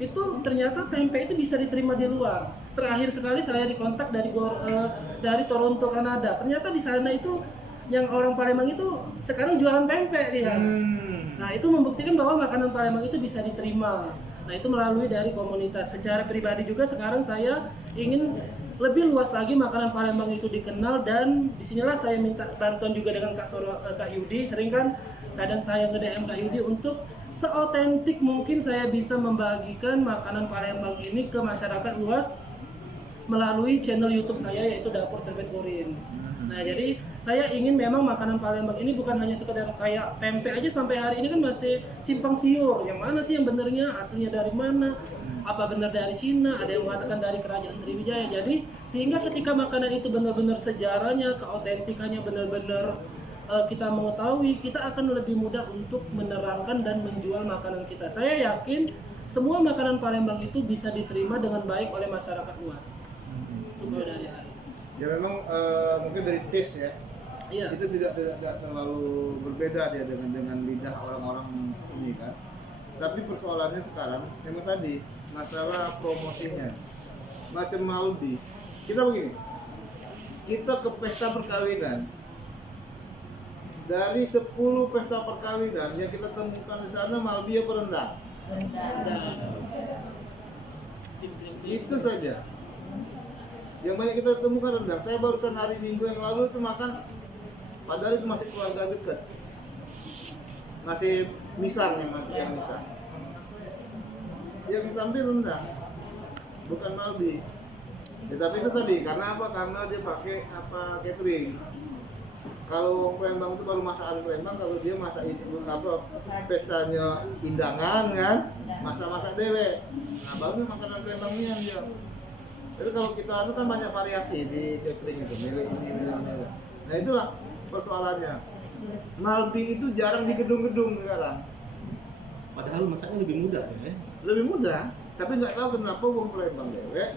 itu ternyata pempek itu bisa diterima di luar. Terakhir sekali saya dikontak dari Toronto, Kanada. Ternyata di sana itu yang orang Palembang itu sekarang jualan pempek dia. Nah itu membuktikan bahwa makanan Palembang itu bisa diterima. Nah itu melalui dari komunitas. Secara pribadi juga sekarang saya ingin lebih luas lagi makanan Palembang itu dikenal, dan disinilah saya minta bantuan juga dengan Kak Yudi. Sering kan kadang saya nge-DM Kak Yudi untuk seotentik mungkin saya bisa membagikan makanan Palembang ini ke masyarakat luas melalui channel YouTube saya yaitu Dapur Servet Kurin. Nah jadi saya ingin memang makanan Palembang ini bukan hanya sekedar kayak pempek aja, sampai hari ini kan masih simpang siur. Yang mana sih yang benernya, aslinya dari mana? Apa benar dari Cina, ada yang mengatakan dari kerajaan Sriwijaya. Jadi sehingga ketika makanan itu benar-benar sejarahnya, keautentikannya benar-benar kita mengetahui, kita akan lebih mudah untuk menerangkan dan menjual makanan kita. Saya yakin semua makanan Palembang itu bisa diterima dengan baik oleh masyarakat luas. Itu dari Ari. Ya memang mungkin dari taste ya. Iya. Itu tidak terlalu berbeda dia dengan lidah orang-orang ini kan. Tapi persoalannya sekarang memang tadi masalah promosinya. Macam Maldi. Kita begini. Kita ke pesta perkawinan. Dari 10 pesta perkawinan yang kita temukan di sana Maldi apa rendang? Itu saja. Yang banyak kita temukan rendang. Saya barusan hari Minggu yang lalu itu makan, padahal itu masih keluarga dekat, masih misang yang misang. Yang tampil rendang, bukan Maldi. Ya, tapi itu tadi karena apa? Karena dia pakai catering. Kalau Palembang itu baru masakan Palembang, kalau dia masak itu pestanya indangan kan, masak dewe. Nah baru makanan Palembangnya dia. Jadi kalau kita itu kan banyak variasi di catering itu, milih ini. Nah itulah persoalannya. Maldi itu jarang di gedung-gedung sekarang. Padahal masaknya lebih mudah ya. Lebih mudah, tapi nggak tahu kenapa wong Palembang dewe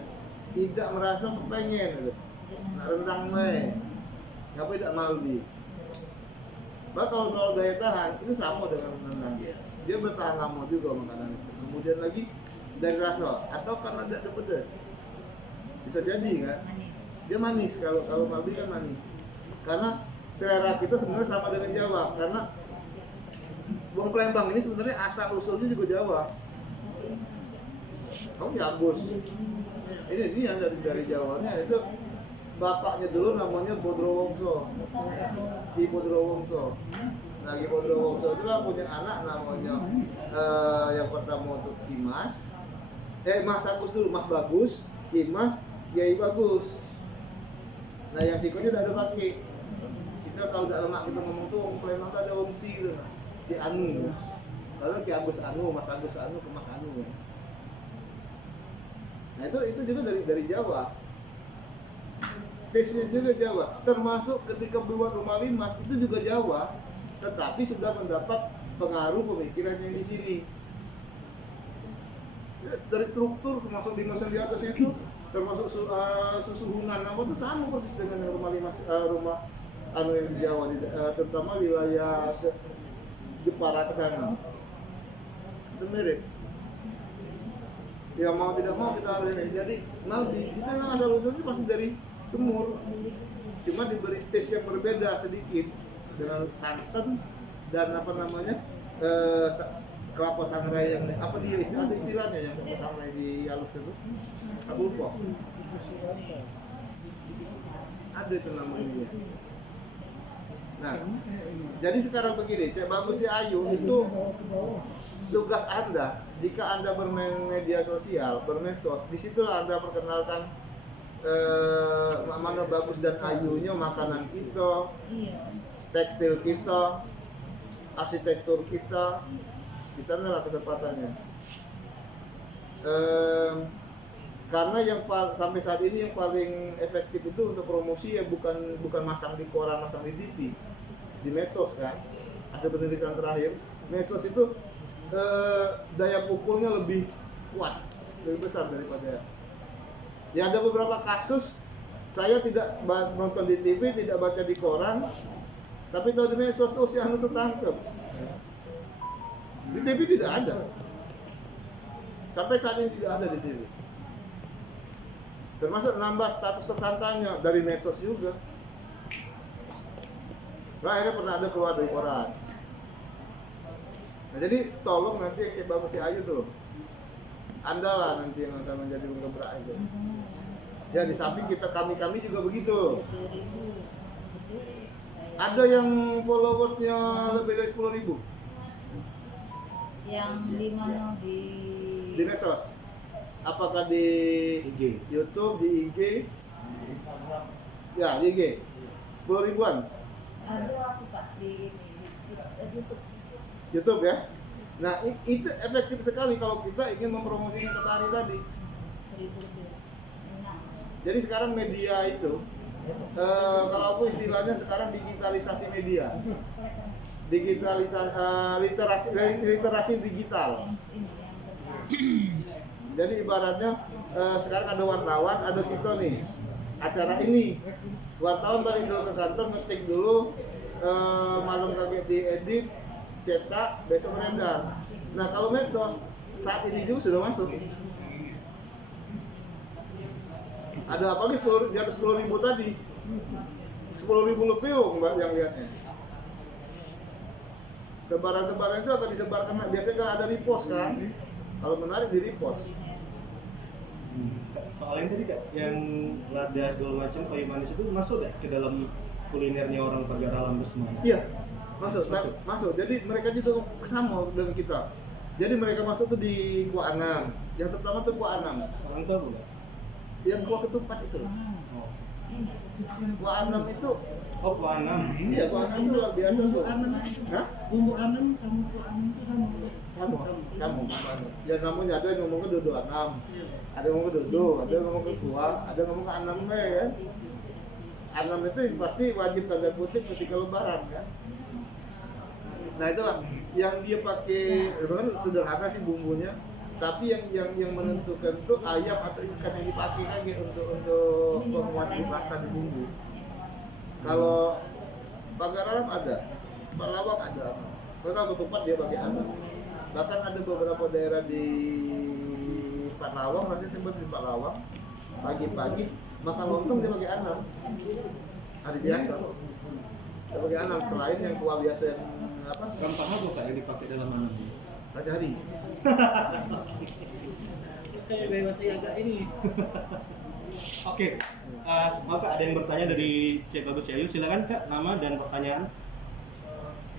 tidak merasa kepengen gitu. Nah, rendang ngapa tidak Maldi? Bah kalau soal daya tahan itu sama dengan rendang dia bertahan lama juga makanan itu. Kemudian lagi dari rasa atau karena tidak ada pedas, bisa jadi kan? Dia manis kalau Maldi kan manis. Karena selera kita sebenarnya sama dengan Jawa karena wong Palembang ini sebenarnya asal usulnya juga Jawa. Kamu Agus. Ini yang dari Jawanya itu bapaknya dulu namanya Bodrowongso. Ki Bodrowongso. Nah, Ki Bodrowongso itu lah punya anak namanya yang pertama untuk Kimas. Mas Agus dulu, Mas Bagus, Kimas, Kiai Bagus. Nah, yang sikutnya tidak ada pakai. Kita kalau tidak lama kita ngomong tuh orang Palembang ada wongsi gitu. Si Anu. Lalu Ki Agus Anu, Mas Agus Anu ke Mas Anu. Nah, itu juga dari Jawa. Tesnya juga Jawa, termasuk ketika buat rumah limas itu juga Jawa, tetapi sudah mendapat pengaruh pemikiran yang di sini. Dari struktur termasuk limas yang di atas itu, termasuk susuhunan apa itu sama persis dengan rumah limas rumah yang di Jawa, terutama wilayah Jepara ke sana. Itu mirip. Ya mau tidak mau kita harus ini. Jadi Maldi itu memang asal usulnya pasti dari semur, cuma diberi tes yang berbeda sedikit dengan santan dan apa namanya kelapa sangrai yang apa dia istilahnya yang kelapa sangrai dihalus itu aku lupa ada itu namanya. Nah jadi sekarang begini, Cek Bagus si Ayu itu tugas Anda jika Anda bermain media sosial, bermedsos, disitulah Anda perkenalkan mana bagus dan ayunya makanan kita, tekstil kita, arsitektur kita, di sana lah kesempatannya. Karena yang sampai saat ini yang paling efektif itu untuk promosi ya bukan masang di koran, masang di TV, di medsos kan. Hasil penelitian terakhir, medsos itu daya pukulnya lebih kuat, lebih besar daripada. Ya ada beberapa kasus saya tidak nonton di TV, tidak baca di koran, tapi tahu di medsos si anu tertangkap. Di TV tidak ada. Sampai saat ini tidak ada di TV. Termasuk nambah status tersangkanya dari medsos juga. Nah, akhirnya pernah ada keluar dari koran. Nah, jadi tolong nanti kayak Bagus si Ayu tuh. Anda lah nanti yang akan menjadi penggebrak itu. Ya di samping kami juga begitu. Ada yang followersnya lebih dari 10.000. Yang di mana Di medsos. Apakah di IG. YouTube, di IG? Ya, di IG. 10.000-an. ada aku Pak di YouTube. YouTube ya. Nah, itu efektif sekali kalau kita ingin mempromosikan ke tari tadi. 1000. Jadi sekarang media itu, kalau aku istilahnya sekarang digitalisasi media, literasi digital. Jadi ibaratnya sekarang ada wartawan, ada kita nih. acara ini. Wartawan balik dulu ke kantor, ngetik dulu, malam kaget diedit, cetak, besok beredar. Nah kalau medsos saat ini juga sudah masuk. Ada apa lagi di atas 10.000 tadi? 10.000 lebih mbak yang lihatnya. Sebaran-sebaran itu akan disebarkan, biasanya kan ada repost kan? Kalau menarik di repost. Soal yang tadi Kak, yang lada segala macam kayu manis itu masuk nggak ke dalam kulinernya orang Pagar Alam Rusman? Iya, masuk. Jadi mereka juga sama dengan kita. Jadi mereka masuk tuh di Kuah Anam. Yang pertama tuh Kuah Anam. Orang tua bukan? Yang Kuah Ketupat itu. Kuah Anam itu, Oh, Kuah Anam. iya Kuah Anam itu luar biasa tuh. Hah? Bumbu anam sama kuah anam itu sama. Sama. Yang namanya ada yang ngomongnya Dodo Anam. Ada yang ngomong Dodo, ada yang ngomong ke Kuah, ada yang ngomong ke Anam ya. Anam itu pasti wajib tanda kutip ketika lebaran kan. Nah itulah yang dia pakai, kan sederhana sih bumbunya, tapi yang menentukan tuh ayam atau ikan yang dipakai lagi untuk penguat rasa di bumbu. Kalau Pagar Alam ada, Palawang ada, kalau ketupat dia pakai anam. Bahkan ada beberapa daerah di Palawang, nanti tempat di Palawang pagi-pagi makan lontong dia pakai anam. Hari biasa dia pakai anam, selain yang kuah biasa yang apa? Rempah apa Kak yang dipakai dalam anam? Hari. Saya masih agak ini. Oke, maaf Kak, ada yang bertanya dari Cek Bagus Yayu, silakan Kak, nama dan pertanyaan.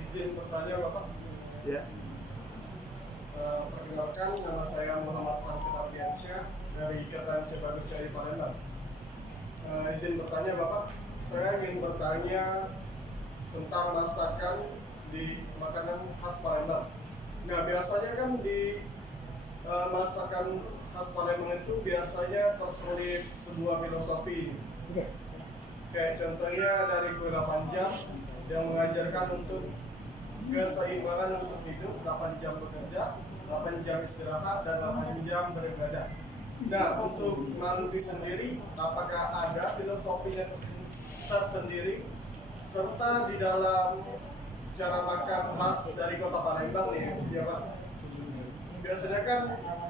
Izin bertanya Bapak. Ya. Perkenalkan, nama saya Muhammad Sanfit Ardiansyah dari Ikatan Cebagus Yayu Palembang. Izin bertanya Bapak, saya ingin bertanya tentang masakan di makanan khas Palembang. Nah biasanya kan di masakan khas Palembang itu biasanya terselip sebuah filosofi. Kayak contohnya dari kue 8 jam yang mengajarkan untuk keseimbangan untuk hidup, 8 jam bekerja, 8 jam istirahat, dan 8 jam beribadah. Nah, untuk Maluku sendiri, apakah ada filosofinya tersendiri, serta di dalam cara makan khas dari kota Palembang nih, ya Pak? Biasanya kan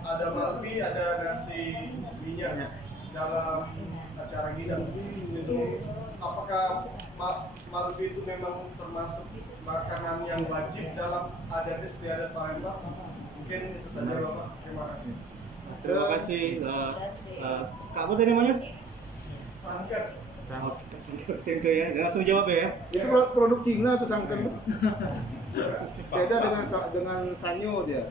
ada malbi, ada nasi minyak dalam acara gidang. Itu apakah malbi itu memang termasuk makanan yang wajib dalam adat istiadat Palembang? Mungkin itu saja Bapak. Terima kasih. Terima kasih. Kak, apa tadi namanya? Sangkat. Tempe ya, langsung jawab ya. Itu produk Cina tuh sangken. Beda dengan sanyo dia.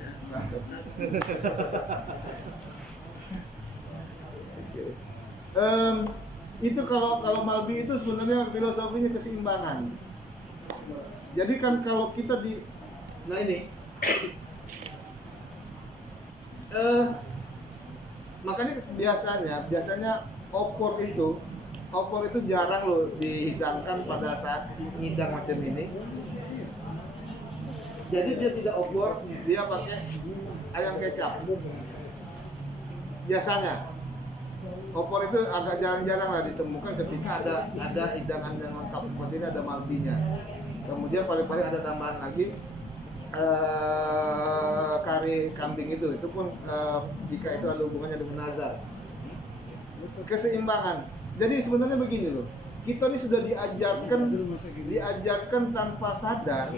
Itu kalau malbi itu sebenarnya filosofinya keseimbangan. Jadi kan kalau kita nah ini makanya biasanya opor itu jarang loh dihidangkan pada saat ngidang macam ini. Jadi dia tidak opor, dia pakai ayam kecap. Biasanya opor itu agak jarang-jarang lah ditemukan ketika ada hidangan yang lengkap seperti ini, ada malbinya. Kemudian paling-paling ada tambahan lagi kari kambing itu pun jika itu ada hubungannya dengan nazar. Keseimbangan. Jadi sebenarnya begini loh, kita ini sudah diajarkan tanpa sadar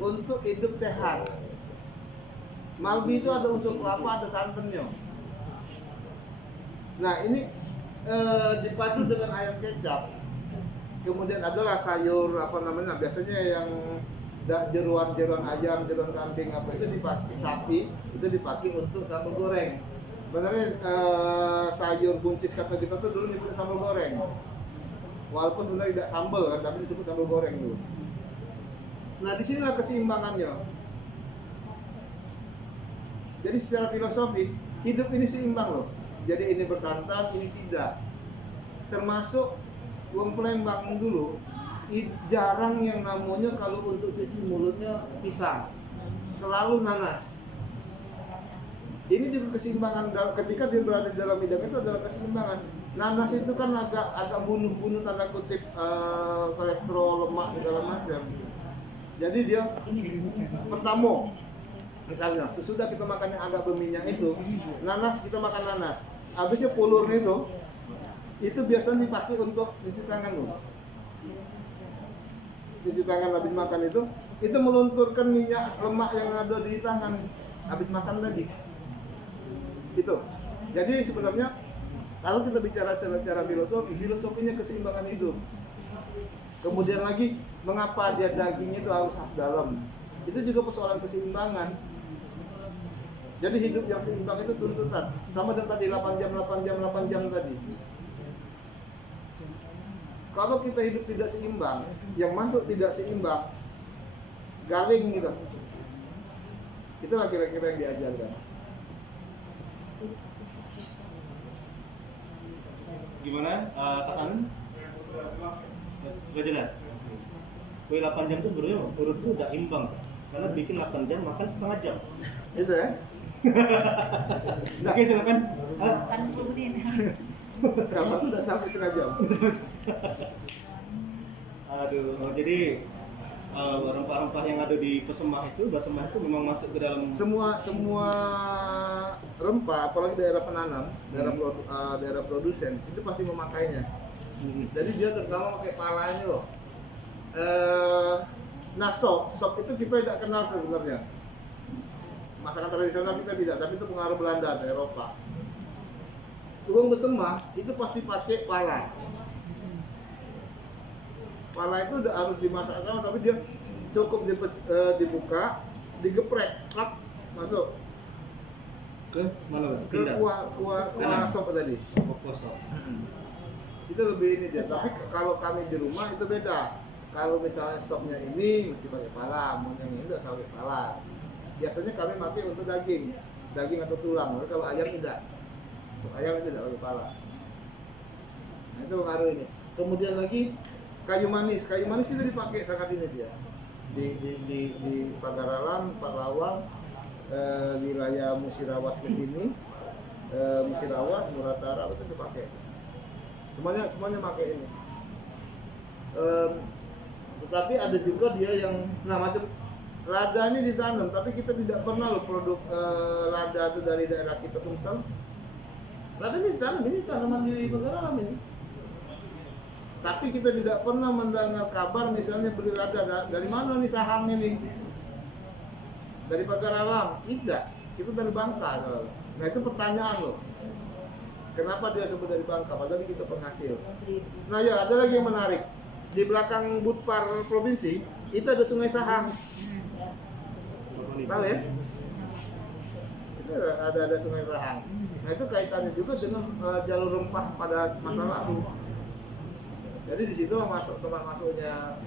untuk hidup sehat. Malbi itu ada unsur kelapa, ada santannya. Nah ini dipadu dengan ayam kecap. Kemudian adalah sayur biasanya yang jeruan ayam, jeruan kambing itu dipakai sapi, itu dipakai untuk sambal goreng. Sebenarnya sayur buncis kata kita tuh dulu disebut sambal goreng. Walaupun sebenarnya tidak sambal kan, tapi disebut sambal goreng dulu. Nah disinilah keseimbangannya. Jadi secara filosofis hidup ini seimbang loh. Jadi ini bersantan, ini tidak. Termasuk wong Palembang dulu jarang yang namanya kalau untuk cuci mulutnya pisang, selalu nanas. Ini juga keseimbangan ketika dia berada di dalam hidang itu adalah keseimbangan. Nanas itu kan agak bunuh-bunuh tanda kutip kolesterol, lemak segala macam. Jadi dia pertama, misalnya sesudah kita makan yang agak berminyak itu, nanas kita makan nanas. Habisnya pulurnya itu biasanya dipakai untuk cuci tangan loh. Cuci tangan habis makan itu melunturkan minyak lemak yang ada di tangan habis makan tadi. Itu. Jadi sebenarnya kalau kita bicara secara filosofinya keseimbangan hidup. Kemudian lagi mengapa dia dagingnya itu harus khas dalam? Itu juga persoalan keseimbangan. Jadi hidup yang seimbang itu tuntutan. Sama dengan tadi 8 jam tadi. Kalau kita hidup tidak seimbang, yang masuk tidak seimbang, galing gitu. Itulah kira-kira yang diajarkan. Gimana, Kasan? Sudah jelas? Kue 8 jam itu sebenarnya menurutku udah imbang. Karena bikin 8 jam, makan setengah jam. Itu ya? Oke, silakan. Makan 10 menit. Kamu tuh udah sampai setengah jam. Aduh, jadi rempah-rempah yang ada di Basemah itu memang masuk ke dalam Semua rempah, apalagi daerah penanam, daerah produsen itu pasti memakainya. Jadi dia terutama pakai palanya loh. Nah sop itu kita tidak kenal sebenarnya. Masakan tradisional kita tidak, tapi itu pengaruh Belanda dari Eropa. Tukang Basemah itu pasti pakai pala. Pala itu udah harus dimasak sama, tapi dia cukup dibuka, digeprek, plak, masuk ke mana? ke kuah sop tadi. Sop. Itu lebih ini dia. Tapi kalau kami di rumah itu beda. Kalau misalnya sopnya ini mesti pakai pala, mau yang ini udah pakai pala. Biasanya kami pakai untuk daging atau tulang. Tapi kalau ayam tidak. Sop ayam tidak pakai pala. Nah itu pengaruh ini. Kemudian lagi kayu manis itu dipakai sangat ini dia di Pagaralam, Parlawang, wilayah Musirawas ke sini, Musirawas, Muratara itu dipakai. Semuanya pakai ini. Tetapi ada juga dia yang macam lada ini ditanam, tapi kita tidak pernah loh produk lada itu dari daerah kita Sumsel. Lada ini ditanam, ini tanaman di Pagaralam ini. Tapi kita tidak pernah mendengar kabar misalnya beli lada dari mana nih saham ini? Dari Pagaralam? Tidak, itu dari Bangka. Nah itu pertanyaan loh. Kenapa dia sebut dari Bangka? Padahal kita penghasil. Nah ya ada lagi yang menarik. Di belakang Budpar Provinsi itu ada Sungai Sahang. Tahu ya? Itu ada Sungai Sahang. Nah itu kaitannya juga dengan jalur rempah pada masa lalu. Jadi di situ tempat masuknya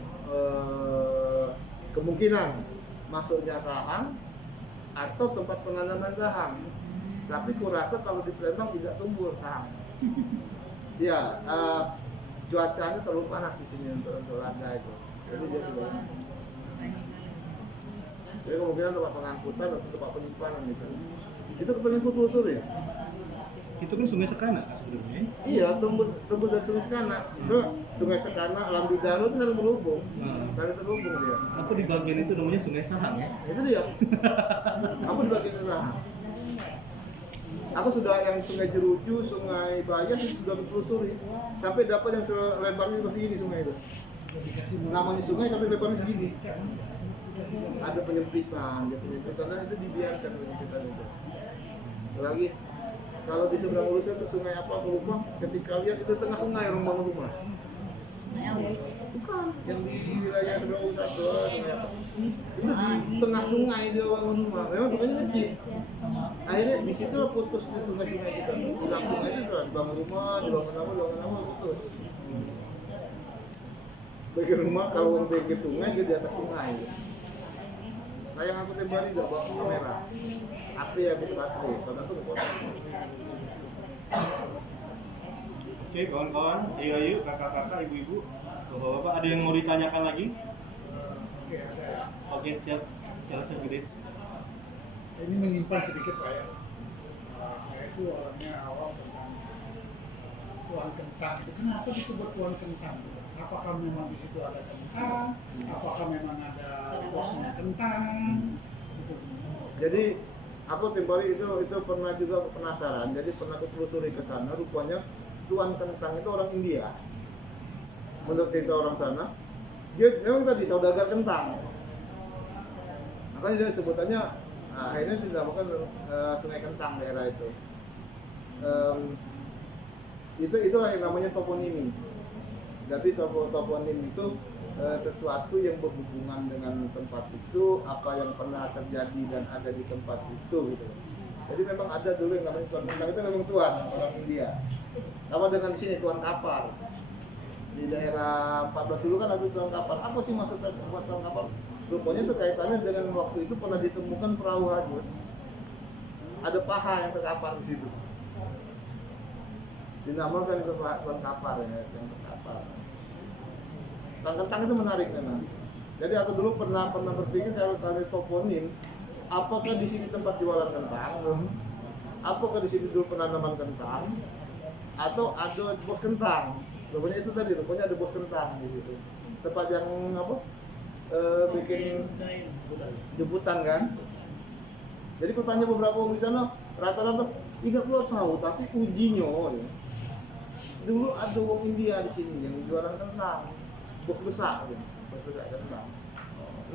kemungkinan masuknya sahang atau tempat penanaman sahang. Tapi kurasa kalau di Palembang tidak tumbuh sahang. Ya, cuacanya terlalu panas di sini untuk lada itu. Jadi dia tidak. Jadi kemungkinan tempat pengangkutan atau tempat penyimpanan gitu. Itu perlu telusuri. Itu kan Sungai Sekana sebenarnya. Iya, tembus dari Sungai Sekana. Itu Sungai Sekana, Lambidano itu saling berhubung. Saling terhubung dia. Aku di bagian itu namanya Sungai Sahang ya. Itu dia. Aku di bagian Sahang. Aku sudah yang Sungai Jeruju, Sungai Bayas itu sudah ditelusuri. Sampai dapat yang lebarnya segini sungai itu. Namanya sungai tapi lebarnya segini. Ada penyempitan, karena itu dibiarkan penyempitan itu. Lagi kalau di seberang Ulusan itu sungai apa aku lupa, ketika lihat itu tengah sungai rumah-rumah. Bukan, yang di wilayah seberang Ulusan itu sungai apa? Itu di tengah sungai dia bangun rumah. Memang sungainya kecil. Akhirnya di situ putus di sungai-sungai kita. Hilang sungai itu dibangun rumah, putus. Bagian rumah kalau bagian sungai dia di atas sungai. Sayang aku tembak juga bawa kamera. Api habis baterai, karena itu Oke, kawan-kawan, ayo, kakak-kakak, ibu-ibu, bapak-bapak, ada yang mau ditanyakan lagi? Oke, ada. Oke, siap. Silakan Gede. Ini menyimpan sedikit Pak ya. saya itu orangnya awam tentang tuan kentang itu. Kenapa disebut tuan kentang? Apakah memang di situ ada kentang? Apakah memang ada bosnya kentang? Gitu. Jadi aku timbali itu pernah juga penasaran. Jadi pernah aku telusuri ke sana. Rupanya tuan kentang itu orang India. Menurut cerita orang sana, dia memang tadi saudagar kentang. Makanya dia sebutannya akhirnya dinamakan Sungai Kentang daerah itu. Itulah yang namanya toponimi. Jadi toponim itu sesuatu yang berhubungan dengan tempat itu, apa yang pernah terjadi dan ada di tempat itu gitu. Jadi memang ada dulu yang namanya tuan kentang itu memang tuan orang India. Sama dengan di sini tuan kapal. Di daerah 14 dulu kan ada tuan kapal. Apa sih maksudnya tuan kapal? Rupanya itu kaitannya dengan waktu itu pernah ditemukan perahu hanyut. Ada paha yang terkapar di situ. Dinamakan itu tuan kapal ya, yang terkapar. Tuan kentang itu menarik memang. Jadi aku dulu pernah berpikir kalau toponim, apakah di sini tempat jualan kentang? Apakah di sini dulu penanaman kentang? Atau ada bos kentang? Rupanya itu tadi, rupanya ada bos kentang di situ. Tempat yang apa? Bikin jemputan kan. Jadi aku tanya beberapa orang di sana, rata-rata 30 tahun, tapi ujinya ya. Dulu ada orang India di sini yang jualan kentang, bos besar, ya. Bos besar kentang.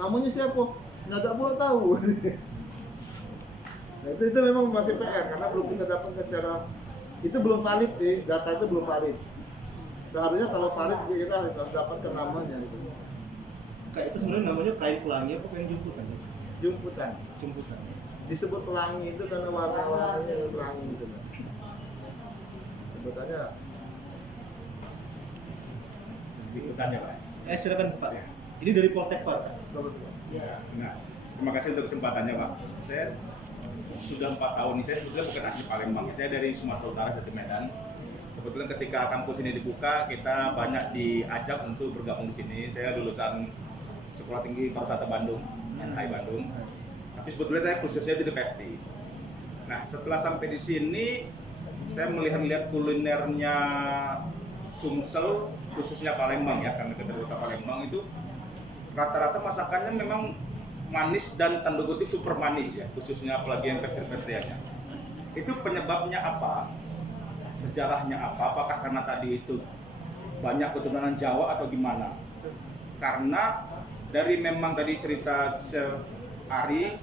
Namanya siapa? Nggak pula tahu. Nah itu memang masih PR karena belum kita dapatkan secara itu belum valid sih, data itu belum valid. Seharusnya kalau valid kita harus dapatkan namanya gitu. Kayak itu sebenarnya namanya kain pelangi apa kain jemputan? Jemputan. Jemputan. Disebut pelangi itu karena warna-warnanya pelangi gitu. Sebutannya Ikutannya Pak. Silakan Pak. Ini dari Poltek Pak. Ya. Nah, terima kasih untuk kesempatannya Pak. Saya sudah 4 tahun nih, saya sebetulnya bukan asli Palembang, saya dari Sumatera Utara, dari Medan. Kebetulan ketika kampus ini dibuka, kita banyak diajak untuk bergabung di sini. Saya lulusan Sekolah Tinggi Pariwisata Bandung, NHI Bandung. Tapi sebetulnya saya khususnya di Pesti. Nah, setelah sampai di sini, saya melihat kulinernya Sumsel, khususnya Palembang ya, karena kita kota Palembang itu rata-rata masakannya memang manis dan tanda kutip super manis ya, khususnya apalagi yang pastry-pastryanya. Itu penyebabnya apa? Sejarahnya apa? Apakah karena tadi itu banyak keturunan Jawa atau gimana? Karena dari memang tadi cerita Chef Ari,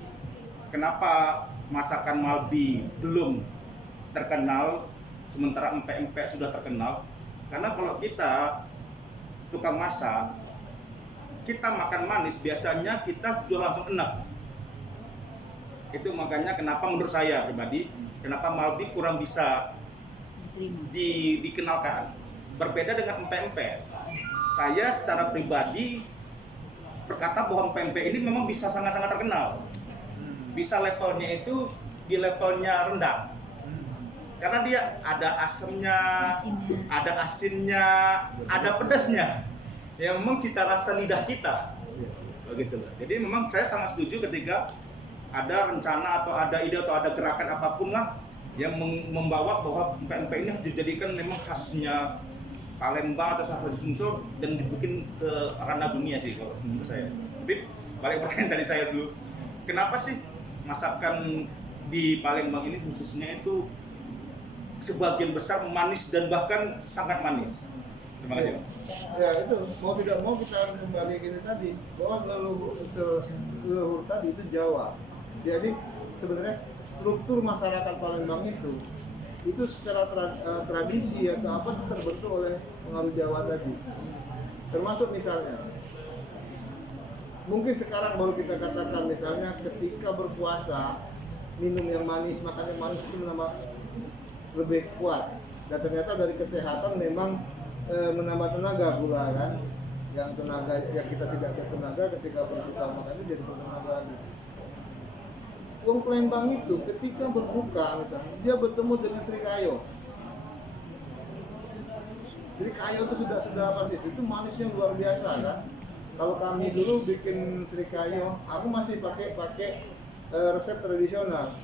kenapa masakan Malbi belum terkenal sementara empek-empek sudah terkenal? Karena kalau kita tukang masak, kita makan manis biasanya kita sudah langsung enak. Itu makanya kenapa menurut saya pribadi, kenapa Malbi kurang bisa dikenalkan. Berbeda dengan empek-empek. Saya secara pribadi berkata bahwa empek-empek ini memang bisa sangat-sangat terkenal. Bisa levelnya itu di levelnya rendah. Karena dia ada asamnya, ada asinnya, ada pedasnya. Ya memang cita rasa lidah kita. Begitu. Jadi memang saya sangat setuju ketika ada rencana atau ada ide atau ada gerakan apapun lah yang membawa bahwa empek-empek ini harus dijadikan memang khasnya Palembang atau khas Sumsel dan dibikin ke ranah dunia sih kalau menurut saya. Tapi balik pertanyaan tadi saya dulu, kenapa sih masakan di Palembang ini khususnya itu sebagian besar manis dan bahkan sangat manis? Terima kasih Pak. Ya itu mau tidak mau kita harus kembali gini tadi bahwa leluhur tadi itu Jawa. Jadi sebenarnya struktur masyarakat Palembang itu secara tradisi atau apa terbentuk oleh pengaruh Jawa tadi. Termasuk misalnya mungkin sekarang baru kita katakan misalnya ketika berpuasa minum yang manis, makan yang manis itu lebih kuat. Dan ternyata dari kesehatan memang menambah tenaga pula kan, yang kita tidak bertenaga ketika berbuka makan itu jadi bertenaga lagi. Wong Palembang itu ketika berbuka misalnya dia bertemu dengan Srikayo. Srikayo itu sudah apa sih? Itu manisnya luar biasa kan. Kalau kami dulu bikin Srikayo, aku masih pakai resep tradisional.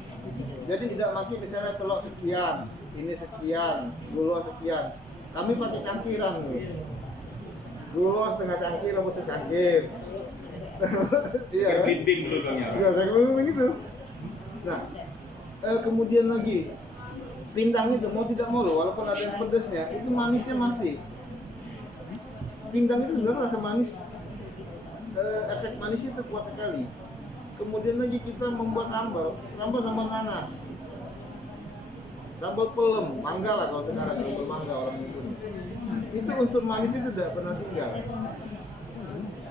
Jadi tidak pakai misalnya telur sekian, ini sekian, gula sekian. Kami pakai cangkiran loh. Gula setengah cangkir atau secangkir. Iya. Kayak blimbing dulu bilangnya. Iya, saya ngomong begitu. Nah, kemudian lagi pindang itu mau tidak mau loh, walaupun ada yang pedasnya, itu manisnya masih. Pindang itu sebenarnya rasa manis, efek manis itu kuat sekali. Kemudian lagi kita membuat sambal nanas, sambal pelem, mangga lah kalau sekarang sambal mangga orang itu. Itu unsur manis itu tidak pernah tinggal.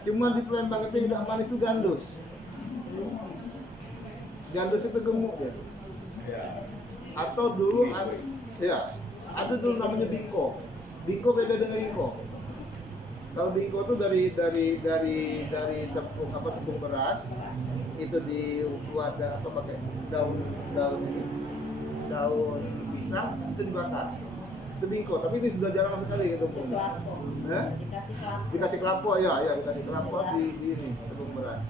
Cuma di Palembang itu yang tidak manis itu gandus. Gandus itu gemuk ya. Atau dulu ada dulu namanya bingko. Bingko beda dengan bingko. Kalau bingko itu dari tepung beras itu dibuat pakai daun pisang itu dibakar. Itu bingko, tapi itu sudah jarang sekali gitu tepung. Dikasih kelapa, ya dikasih kelapa di ini tepung beras.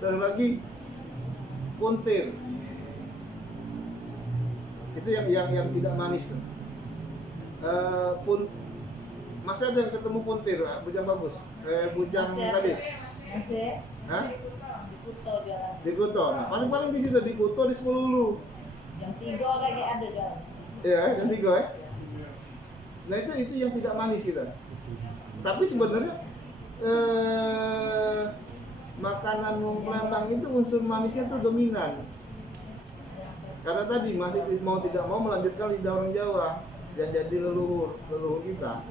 Terus lagi puntir. Itu yang tidak manis tuh. Masih ada yang ketemu puntir, bujang bagus, bujang gadis. Masih. Hah? Di Kuto jalan. Di Kuto. Nah, paling di situ di Kuto di Sepuluh. Jam 3 kayak ada jalan. Iya, yang 3 ya. Nah itu yang tidak manis kita. Tapi sebenarnya makanan Palembang itu unsur manisnya tuh dominan. Karena tadi masih mau tidak mau melanjutkan lidah orang Jawa yang jadi leluhur kita.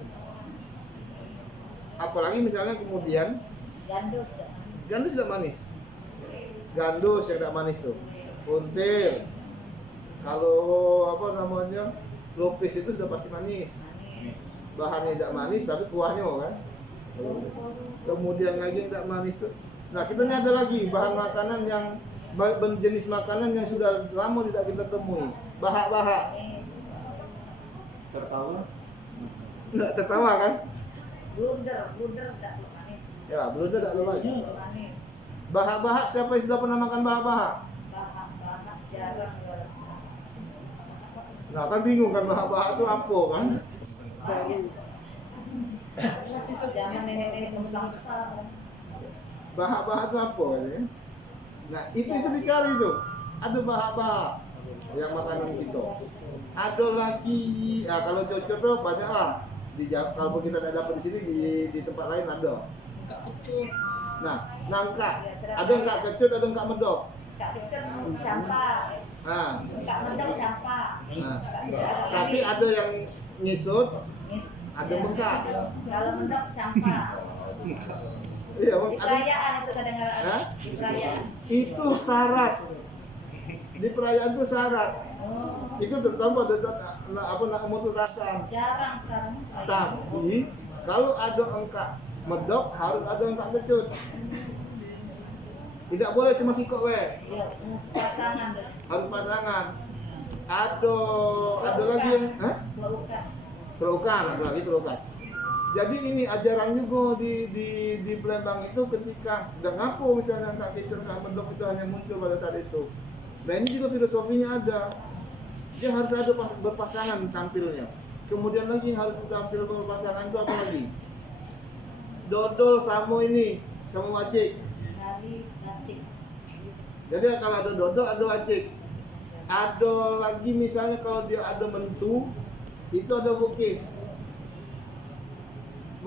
Apalagi misalnya kemudian gandus tidak manis. Gandus yang tidak manis tuh. Puntir. Kalau lupis itu sudah pasti manis. Bahannya tidak manis tapi kuahnya kan. Kemudian lagi yang tidak manis tuh. Nah, kita ini ada lagi bahan makanan yang jenis makanan yang sudah lama tidak kita temui. Bahak-bahak. Tertawa? Enggak tertawa kan? Blunder enggak manis. Ya, blunder tidak lagi. Manis. Bahak-bahak siapa yang sudah pernah makan bahak-bahak? Bahak jarang. Nah, kan bingung kan bahak-bahak itu apa kan? Zaman nenek-nenek bangsa. Bahak-bahak itu apa ya? Nah, itu dicari tuh. Ada bahak-bahak yang makanan kita. Ada lagi, kalau cocok tuh banyak lah. Kalau kita tidak dapat di sini di tempat lain ada. Nah, nangka. Ada enggak kecut, ada enggak medok. Kak kecut campak. Nah, Kak medok campak. nah. Tapi ada yang ngisut, ada bengkak. Kalau medok campak. Iya, Di perayaan itu kadang-kadang. Hah? Di perayaan. Itu syarat. Di perayaan itu syarat. Oh, Itu terutama ada mutu rasa. jarang sekarang. Tapi kalau ada engkak medok harus ada engkak kecut. Tidak boleh cuma sikok we. Iya, pasangan deh. Harus pasangan. Ada lagi yang Bukan. terukan, ada lagi terukan. Jadi ini ajaran juga di Palembang itu ketika dan ngaku misalnya engkak kecut engkak medok itu hanya muncul pada saat itu. Nah ini juga filosofinya ada. Dia harus ada berpasangan tampilnya. Kemudian lagi yang harus tampil berpasangan itu apa lagi? Dodol sama wajik. Nanti. Jadi kalau ada dodol ada wajik. Ada lagi misalnya kalau dia ada mentu, itu ada bukis.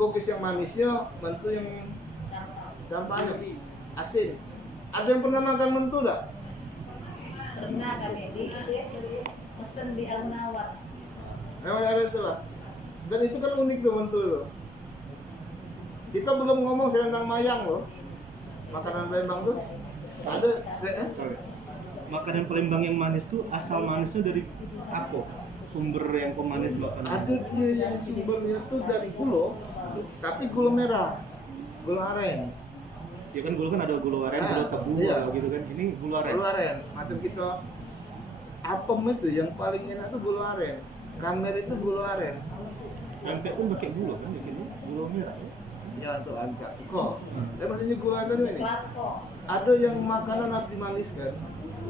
Bukis yang manisnya, mentu yang campaknya asin. Ada yang pernah makan mentu enggak? Pernah kami di pesen di alun-alun. Memang ada itu lah. Dan itu kan unik tuh mentu itu. Kita belum ngomong selendang mayang loh. Makanan Palembang tuh ada. Makanan Palembang yang manis tuh asal manisnya dari apa? Sumber yang pemanis makanan. Ada dia yang sumbernya tuh dari gula, tapi gula merah, gula aren. Ya kan gula kan ada gula aren, gula tebu iya. gitu kan. Ini gula aren. Gula aren, macam kita apem itu yang paling enak tuh gula aren. Kamer itu gula aren. Pempek pun pakai gula kan, bikinnya gula merah. Ya untuk angkat. Kok? Maksudnya gula aren ini. Platko. Ada yang makanan harus dimaniskan.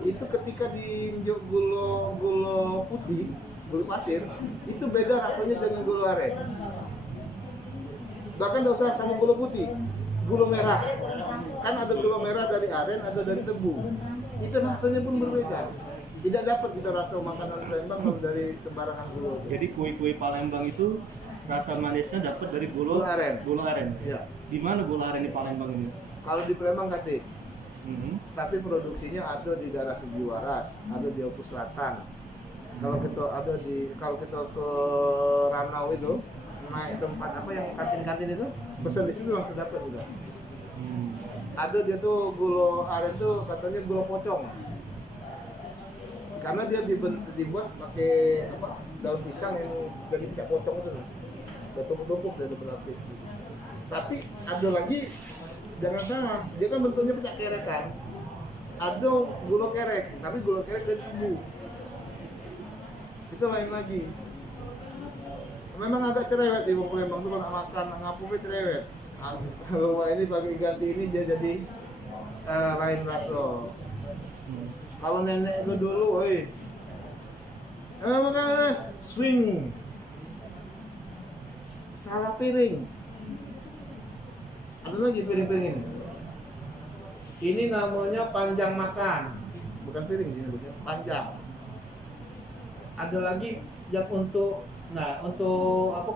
itu ketika diinjak gula putih, gula pasir, itu beda rasanya dengan gula aren. Bahkan tidak usah sama gula putih, gula merah. Kan ada gula merah dari aren, ada dari tebu. Itu rasanya pun berbeda. Tidak dapat kita rasa makanan Palembang kalau dari sembarangan gula. Jadi kue-kue Palembang itu rasa manisnya dapat dari Gula aren. Gula aren. Ya. Di mana gula aren di Palembang ini? Kalau di Palembang nggak ada. Mhm. Tapi produksinya ada di daerah Segi Waras, ada di Oku Selatan. Kalau kita ke Ranau itu naik tempat apa yang kantin-kantin itu, pesan di situ langsung dapat juga. Ada dia tuh gula aren tuh katanya gula pocong. Karena dia dibuat pakai apa? Daun pisang yang dari pecah pocong itu loh. Udah tumpuk-tumpuk dari berlapis. Tapi ada lagi, jangan salah, dia kan bentuknya pecah kerek kan. Ada gula kerek, tapi gula kerek dari tebu. Itu lain lagi. Memang agak cerewet sih Bung Palembang tuh kalau makan ngapupnya cerewet. Kalau ini bagi ganti ini dia jadi lain rasa. Kalau nenek itu dulu, woi, makanya swing, salah piring. Ada lagi piring-piring ini. Ini namanya panjang makan, bukan piring ini, bukan panjang. Ada lagi yang untuk apa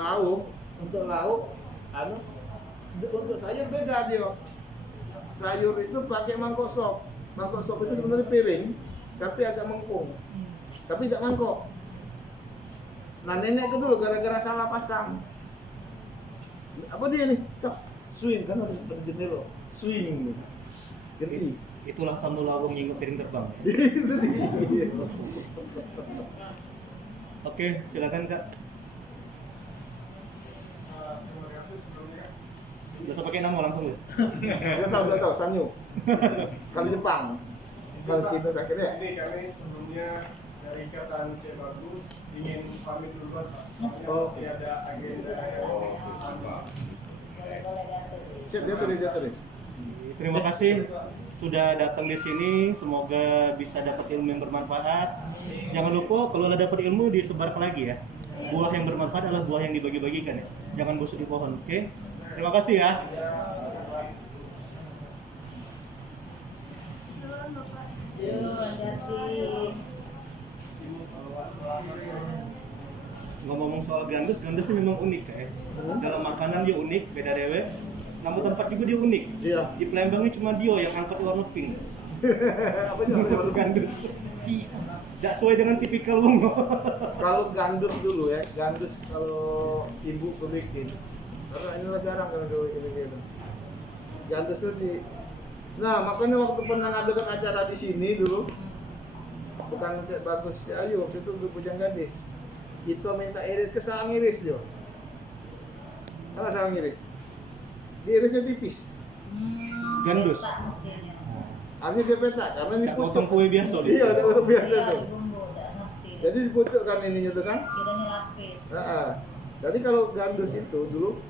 lauk, untuk sayur beda dia. Sayur itu pakai mangkok sop. Mangkok sop itu sebenarnya piring, tapi agak mengkung, tapi tidak mangkok. Nah nenek itu dulu gara-gara salah pasang. Apa dia nih? Swing kan harus berjendela. Swing. Ganti. Itulah sambal lawang yang piring terbang. Itu dia. Oke, silakan Kak. Terima kasih sebelumnya. Gak usah pakai nama langsung ya. Saya tahu, Sanyo. Kalau Jepang, kalau Cina akhirnya. Ini kami sebelumnya dari Ikatan C Bagus ingin pamit duluan Pak. Soalnya Oh. masih ada agenda yang sama. Siap, dia tadi. Terima kasih sudah datang di sini. Semoga bisa dapat ilmu yang bermanfaat. Jangan lupa kalau ada dapat ilmu disebarkan lagi ya. Buah yang bermanfaat adalah buah yang dibagi-bagikan ya. Jangan busuk di pohon, oke? Terima kasih ya. Ngomong soal gandus ini memang unik ya. Dalam makanan dia unik, beda dewe. Namun tempat juga dia unik. Iya. Di Palembang ini cuma dia yang angkat warna pink. Apa itu? Gandus. Tidak sesuai dengan tipikal wong. Kalau gandus dulu ya, gandus kalau ibu bikin. Karena inilah jarang kalau ini gitu. Gandus itu di. Nah makanya waktu pernah ngadakan acara di sini dulu, bukan kayak bagus si Ayu, waktu itu untuk Bujang Gadis. Kita minta iris ke salang iris jo. Kalau salang iris, diirisnya tipis. Gandus. Artinya dia petak karena ini Cak potong kue biasa dia. Iya, ada biasa tuh. Jadi dipucukkan ininya tuh kan. Kiranya lapis. Nah, jadi kalau gandus itu dulu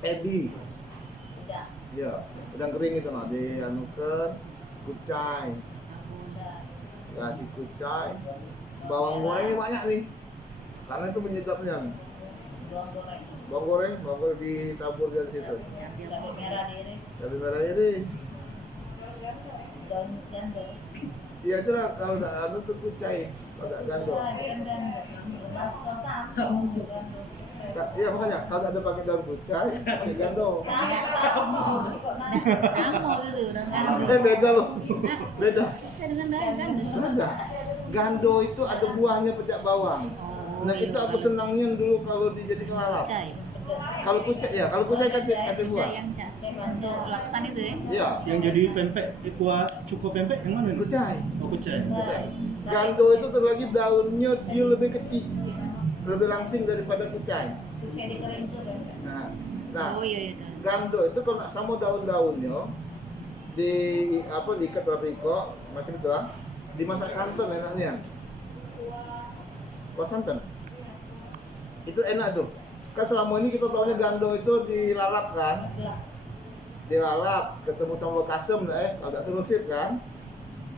edi, Tidak. ya, udah kering itu nah dianukan kucai, kasih kucai, bawang gorengnya banyak nih, karena itu penyedapnya. Bawang goreng. Bawang goreng ditabur dari situ. Cabai merah diiris. Cabai merah iris. Daun jandol. Iya itu lah kalau tak anu tuh kucai, kalau tak gandum. Iya makanya kalau ada pakai daun kucai, pakai gandum. Beda loh, beda. Beda. Gando itu ada buahnya pecak bawang. Nah itu aku senangnya dulu kalau dijadi lalap. Kalau kucai ya, kalau kucai kan ada buah. Untuk laksan itu ya. Iya, Yang jadi pempek, kuah cukup pempek yang mana? kucai. Oh, kucai. Gando itu terlagi daunnya dia lebih kecil, lebih langsing daripada kucai. Kucai dikering itu kan. Nah, Oh iya itu. gando itu kalau nak sama daun-daunnya di apa diikat beriko macam itu lah, dimasak santan enaknya. Kuah santan itu enak tuh. Kan selama ini kita tahunya gando itu dilalap kan, dilalap ketemu sama kasem agak terusip kan.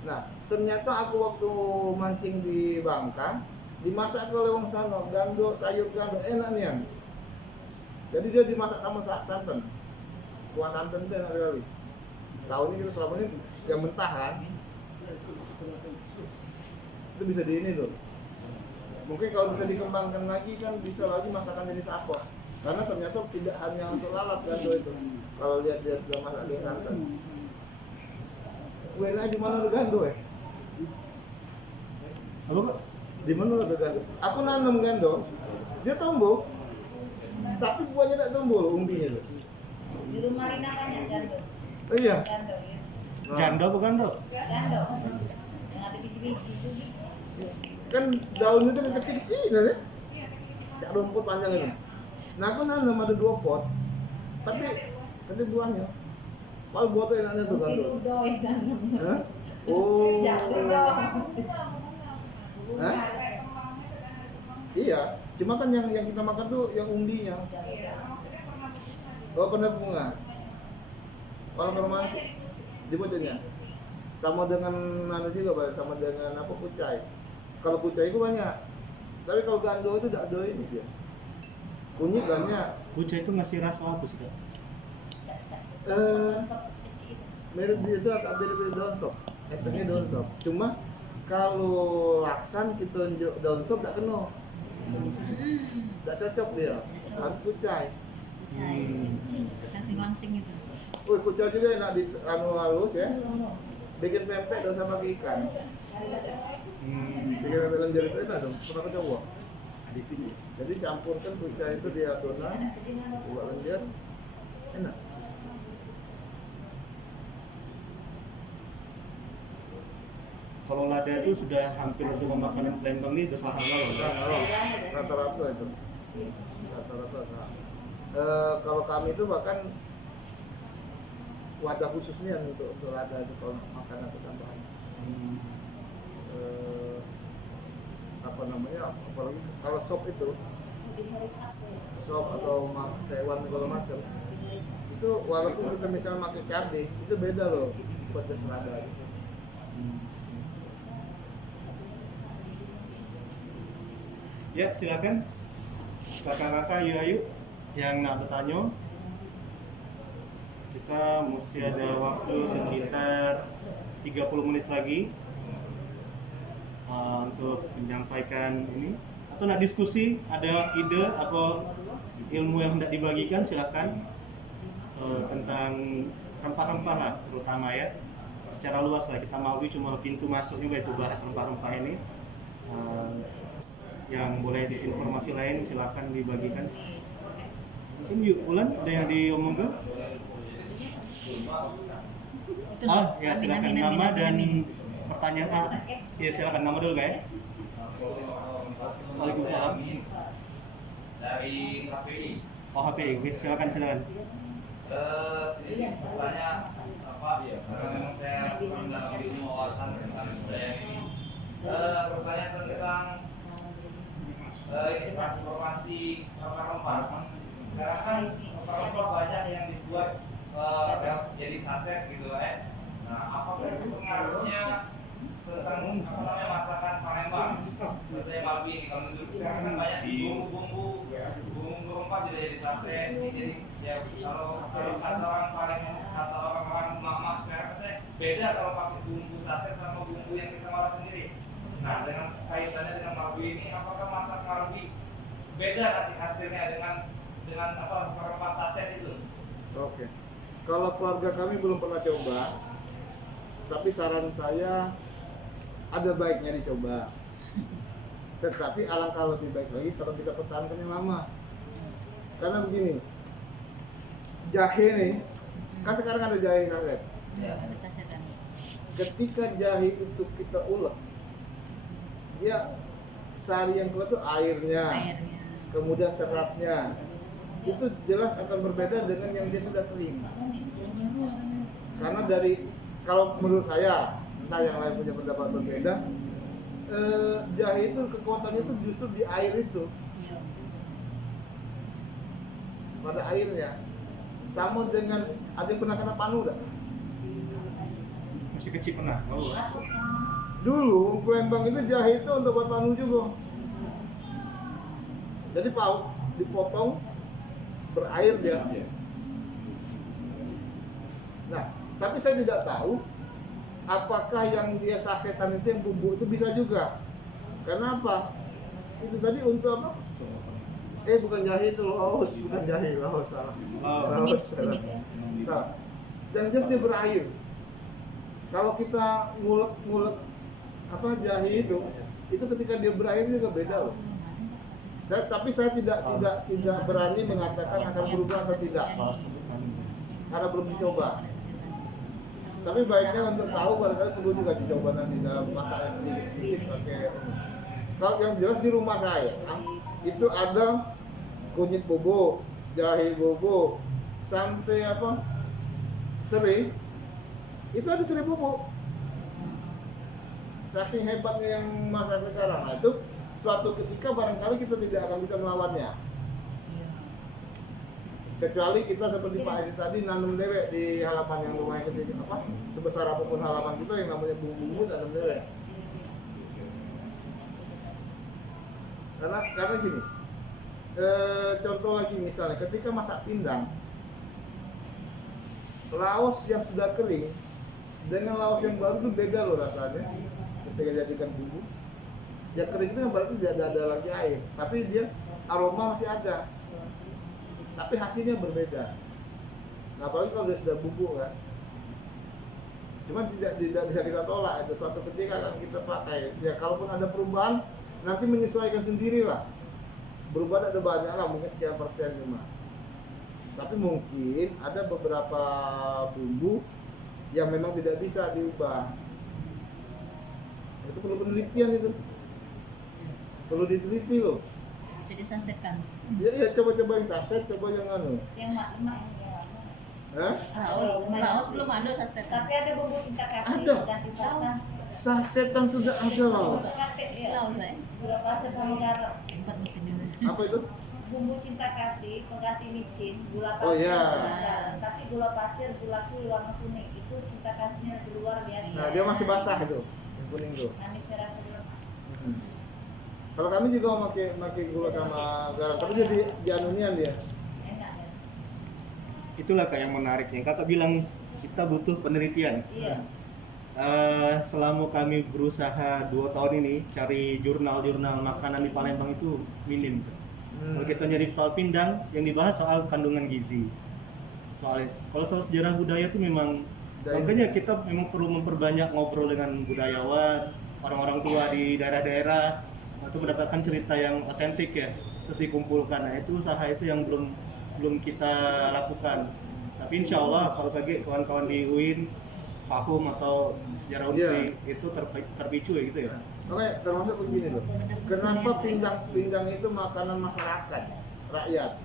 Nah, ternyata aku waktu mancing di Bangka, dimasak oleh wong sono, gando, sayur gando, enak nih. Jadi dia dimasak sama santan. Kuah santan itu enak sekali. Tahun ini kita selama ini yang mentah kan, itu bisa di ini tuh. Mungkin kalau bisa dikembangkan lagi kan bisa lagi masakan jenis apa. Karena ternyata tidak hanya untuk lalap gando itu. Kalau lihat dia sudah masak di santan. Wena di mana ada gando ya? Apa Pak? Di mana ada gando? Aku nanam gando, dia tumbuh, tapi buahnya tidak tumbuh, umbinya tuh. Di rumah Rina banyak gando. Oh iya. Gando ya. Janda apa gando? Gando. Yang ada biji-biji itu. Kan daunnya itu kecil-kecil ya. Kayak rumput panjang itu. Nah aku nanam ada 2 pot, tapi ada buahnya. Kalau buah tuh enaknya tuh Mesti gando. dudoi gando. Hah? Oh. Jatuh dong. Hah? Iya, cuma kan yang kita makan tuh yang umbinya. Oh, pernah bunga. Kalau ke rumah dibocahnya sama dengan mana juga Pak, sama dengan apa kucai. Kalau kucai itu banyak. Tapi kalau gando itu tidak ada ini dia. Kunyit banyak. Kucai itu ngasih rasa apa sih Kak? Merek dia itu agak beda-beda daun sop. Efeknya daun sop. Cuma kalau laksan kita unjuk daun sop tidak kena. Tidak cocok dia. Harus kucai. Langsing-langsing itu. Wih, kucai juga enak di halus ya. Bikin pempek dosa pakai ikan. Bikin pempek lenjer itu enak dong. Pernah aku coba. Jadi campurkan kucai itu di adonan, buat lenjer, enak. Kalau lada itu sudah hampir semua makanan Palembang ini udah saham loh. Rata-rata itu. Rata-rata. Kalau kami itu bahkan wadah khususnya untuk lada itu kalau makan atau tambahan. Apa namanya? Apalagi kalau sop itu, sop atau hewan segala macam, itu walaupun kita misalnya pakai cabai, itu beda loh pedas lada. Ya silakan kakak-kakak ayu yang nak bertanya. Kita mesti ada waktu sekitar 30 menit lagi untuk menyampaikan ini atau nak diskusi, ada ide atau ilmu yang hendak dibagikan silakan tentang rempah-rempah lah terutama ya secara luas lah. Kita mau cuma pintu masuknya yaitu bahas rempah-rempah ini. Yang boleh informasi lain silakan dibagikan. Mungkin yuk Ulan ada yang diomongkan? Ya silakan nama dan pertanyaan. Ya silakan nama dulu guys. Waalaikumsalam. Dari KPI. Oh HPI, silakan. Sedikit bertanya apa? Karena memang saya mendalami ilmu wawasan tentang budaya ini. Bertanya tentang transformasi rempah-rempah. Sekarang kan rempah-rempah banyak yang dibuat jadi saset gitu Nah, apakah itu pengaruhnya tentang masakan Palembang? Contohnya Malbi ini, kalau menurut sekarang kan banyak bumbu rempah juga jadi saset. Jadi ya kalau kata orang Palembang, kata orang-orang mama sekarang katanya beda kalau pakai bumbu saset sama bumbu yang kita masak sendiri. Nah, dengan kaitannya dengan Malbi ini, apakah masak Malbi beda nanti hasilnya dengan apa rempah saset itu? Oke. Kalau keluarga kami belum pernah coba, tapi saran saya ada baiknya dicoba. Tetapi alangkah lebih baik lagi kalau kita pertahankan yang lama. Karena begini, jahe nih, kan sekarang ada jahe saset. Ya, ada sasetan. Ketika jahe itu kita ulek, dia sari yang keluar itu airnya, kemudian seratnya, itu jelas akan berbeda dengan yang dia sudah kering. Karena kalau menurut saya, entah yang lain punya pendapat berbeda, jahe itu kekuatannya itu justru di air itu, pada airnya. Sama dengan, ada yang pernah kena panu enggak? Masih kecil pernah? Oh. Dulu Palembang itu jahe itu untuk buat panu juga. Jadi pauk dipotong berair dia. Nah, tapi saya tidak tahu apakah yang dia sasetan itu yang bumbu itu bisa juga. Karena apa? Itu tadi untuk apa? Bukan jahe itu, laos, bukan jahe, laos salah. Laos salah. Salah. Dan jelas dia berair. Kalau kita ngulek apa jahe itu ketika dia berair juga beda loh. Tapi saya tidak berani mengatakan akan berubah atau tidak, karena belum dicoba. Tapi baiknya untuk tahu barangkali perlu juga dicoba nanti dalam masakan sedikit-sedikit pakai. Kalau yang jelas di rumah saya itu ada kunyit bobo, jahe bobo, sampai apa serai. Itu ada serai bobo. Saking hebatnya yang masa sekarang, nah itu suatu ketika barangkali kita tidak akan bisa melawannya. Kecuali kita seperti Pak Edi tadi nanam dewek di halaman yang lumayan kecil apa sebesar apapun halaman kita yang namanya bumbu nanam dewek. Karena gini, contoh lagi misalnya ketika masak pindang, laos yang sudah kering dengan laos yang baru itu beda loh rasanya. Ketika jadikan bumbu, yang kering itu yang berarti tidak ada lagi air, tapi dia aroma masih ada. Tapi hasilnya berbeda. Nah, apalagi kalau dia sudah bubuk kan. Cuman tidak bisa kita tolak, itu suatu ketika akan kita pakai. Ya kalaupun ada perubahan, nanti menyesuaikan sendiri lah. Berubah ada banyak lah, mungkin sekian persen cuma. Tapi mungkin ada beberapa bumbu yang memang tidak bisa diubah. Itu perlu penelitian itu. Perlu diteliti loh. Bisa disasetkan. Ya coba-coba yang saset, coba yang anu. Yang mak Hah? Laos belum ada saset. Tapi ada bumbu cinta kasih. Ada. Ganti saus. Sasetan sudah ada loh. Laos gula pasir sama garam. Apa itu? Bumbu cinta kasih pengganti micin, gula pasir. Oh, iya. Garam. Tapi gula pasir, gula kuning warna kuning itu cinta kasihnya luar biasa. Nah, dia masih basah itu. Yang kuning tuh. Manis rasa belum. Kalau kami juga pakai gula sama garam, tapi dia di anunian dia. Enak ya. Itulah Kak yang menariknya. Kakak bilang kita butuh penelitian. Iya. Selama kami berusaha 2 tahun ini cari jurnal-jurnal makanan di Palembang itu minim. Kalau kita nyari soal pindang, yang dibahas soal kandungan gizi. Kalau soal sejarah budaya itu memang makanya kita memang perlu memperbanyak ngobrol dengan budayawan, orang-orang tua di daerah-daerah, atau mendapatkan cerita yang otentik ya, terus dikumpulkan. Nah itu usaha itu yang belum kita lakukan. Tapi insya Allah kalau bagi kawan-kawan di UIN, Fahum atau sejarah Unsri itu terpicu ya gitu ya. Oke, termasuk begini loh. Kenapa pindang itu makanan masyarakat, rakyat?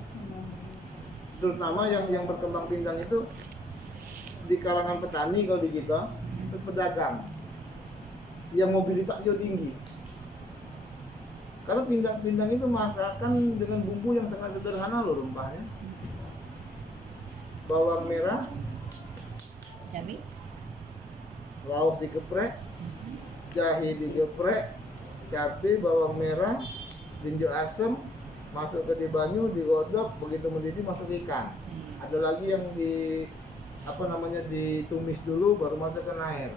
Terutama yang berkembang pindang itu di kalangan petani kalau di kita, itu pedagang yang mobilitasnya tinggi. Karena pindang itu masakan dengan bumbu yang sangat sederhana loh rempahnya. Bawang merah, Cabai. laos digeprek, jahe digeprek, cabai, bawang merah, tinju asem, masuk ke di banyu, digodok, begitu mendidih masuk ikan. Ada lagi yang ditumis dulu baru masukkan air.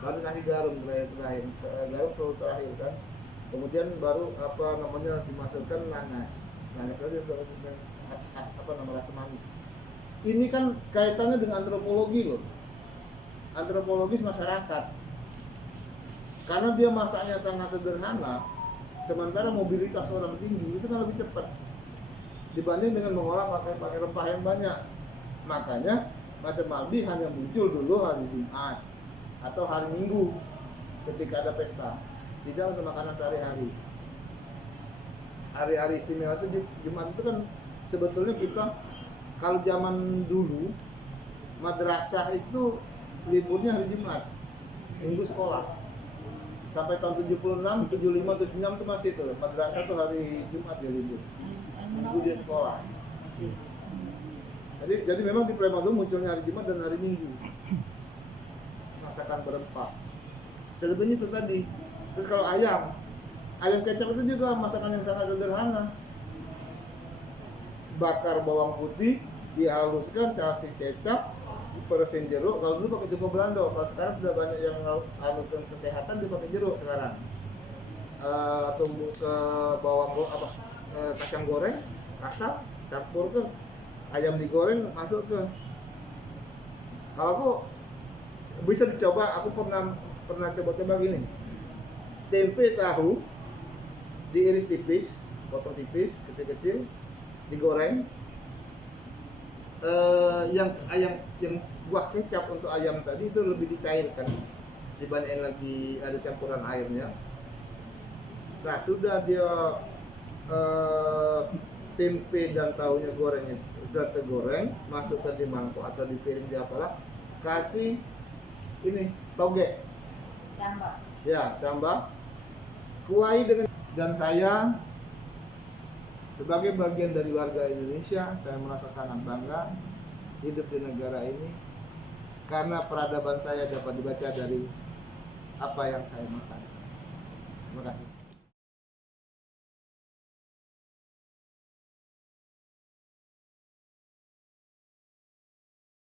Baru kasih garam terakhir. Garam selalu terakhir kan. Kemudian baru dimasukkan nanas. Nanas itu rasa manis. Ini kan kaitannya dengan antropologi loh. Antropologis masyarakat. Karena dia masaknya sangat sederhana, sementara mobilitas orang tinggi itu kan lebih cepat dibanding dengan mengolah pakai rempah yang banyak. Makanya macam Albi hanya muncul dulu hari Jumat atau hari Minggu ketika ada pesta, tidak untuk makanan sehari-hari. Hari-hari istimewa itu Jumat itu kan sebetulnya kita kalau zaman dulu madrasah itu liburnya hari Jumat, minggu sekolah. Sampai tahun 76, 75, 76 itu masih itu. Madrasah itu hari Jumat dia libur. Minggu dia sekolah. Jadi memang di Palembang itu munculnya hari Jumat dan hari Minggu. masakan berempah. Selebihnya itu tadi. Terus kalau ayam kecap itu juga masakan yang sangat sederhana. Bakar bawang putih, dihaluskan, kasih kecap, peresin jeruk. Kalau dulu pakai jeruk belando, kalau sekarang sudah banyak yang ngalukan kesehatan dia pakai jeruk sekarang. Atau bawang kacang goreng, asap, campur ke ayam digoreng, masuk ke. Kalau aku bisa dicoba, aku pernah coba gini. Tempe tahu diiris tipis, potong tipis, kecil-kecil, digoreng. Yang buah kecap untuk ayam tadi itu lebih dicairkan, dibandingin lagi ada campuran airnya. Nah sudah dia tempe dan tahunya gorengnya sudah tergoreng, masukkan di mangkok atau di piring di apalah, kasih ini toge, tambah kuai dengan. Dan saya sebagai bagian dari warga Indonesia, saya merasa sangat bangga hidup di negara ini karena peradaban saya dapat dibaca dari apa yang saya makan. Terima kasih.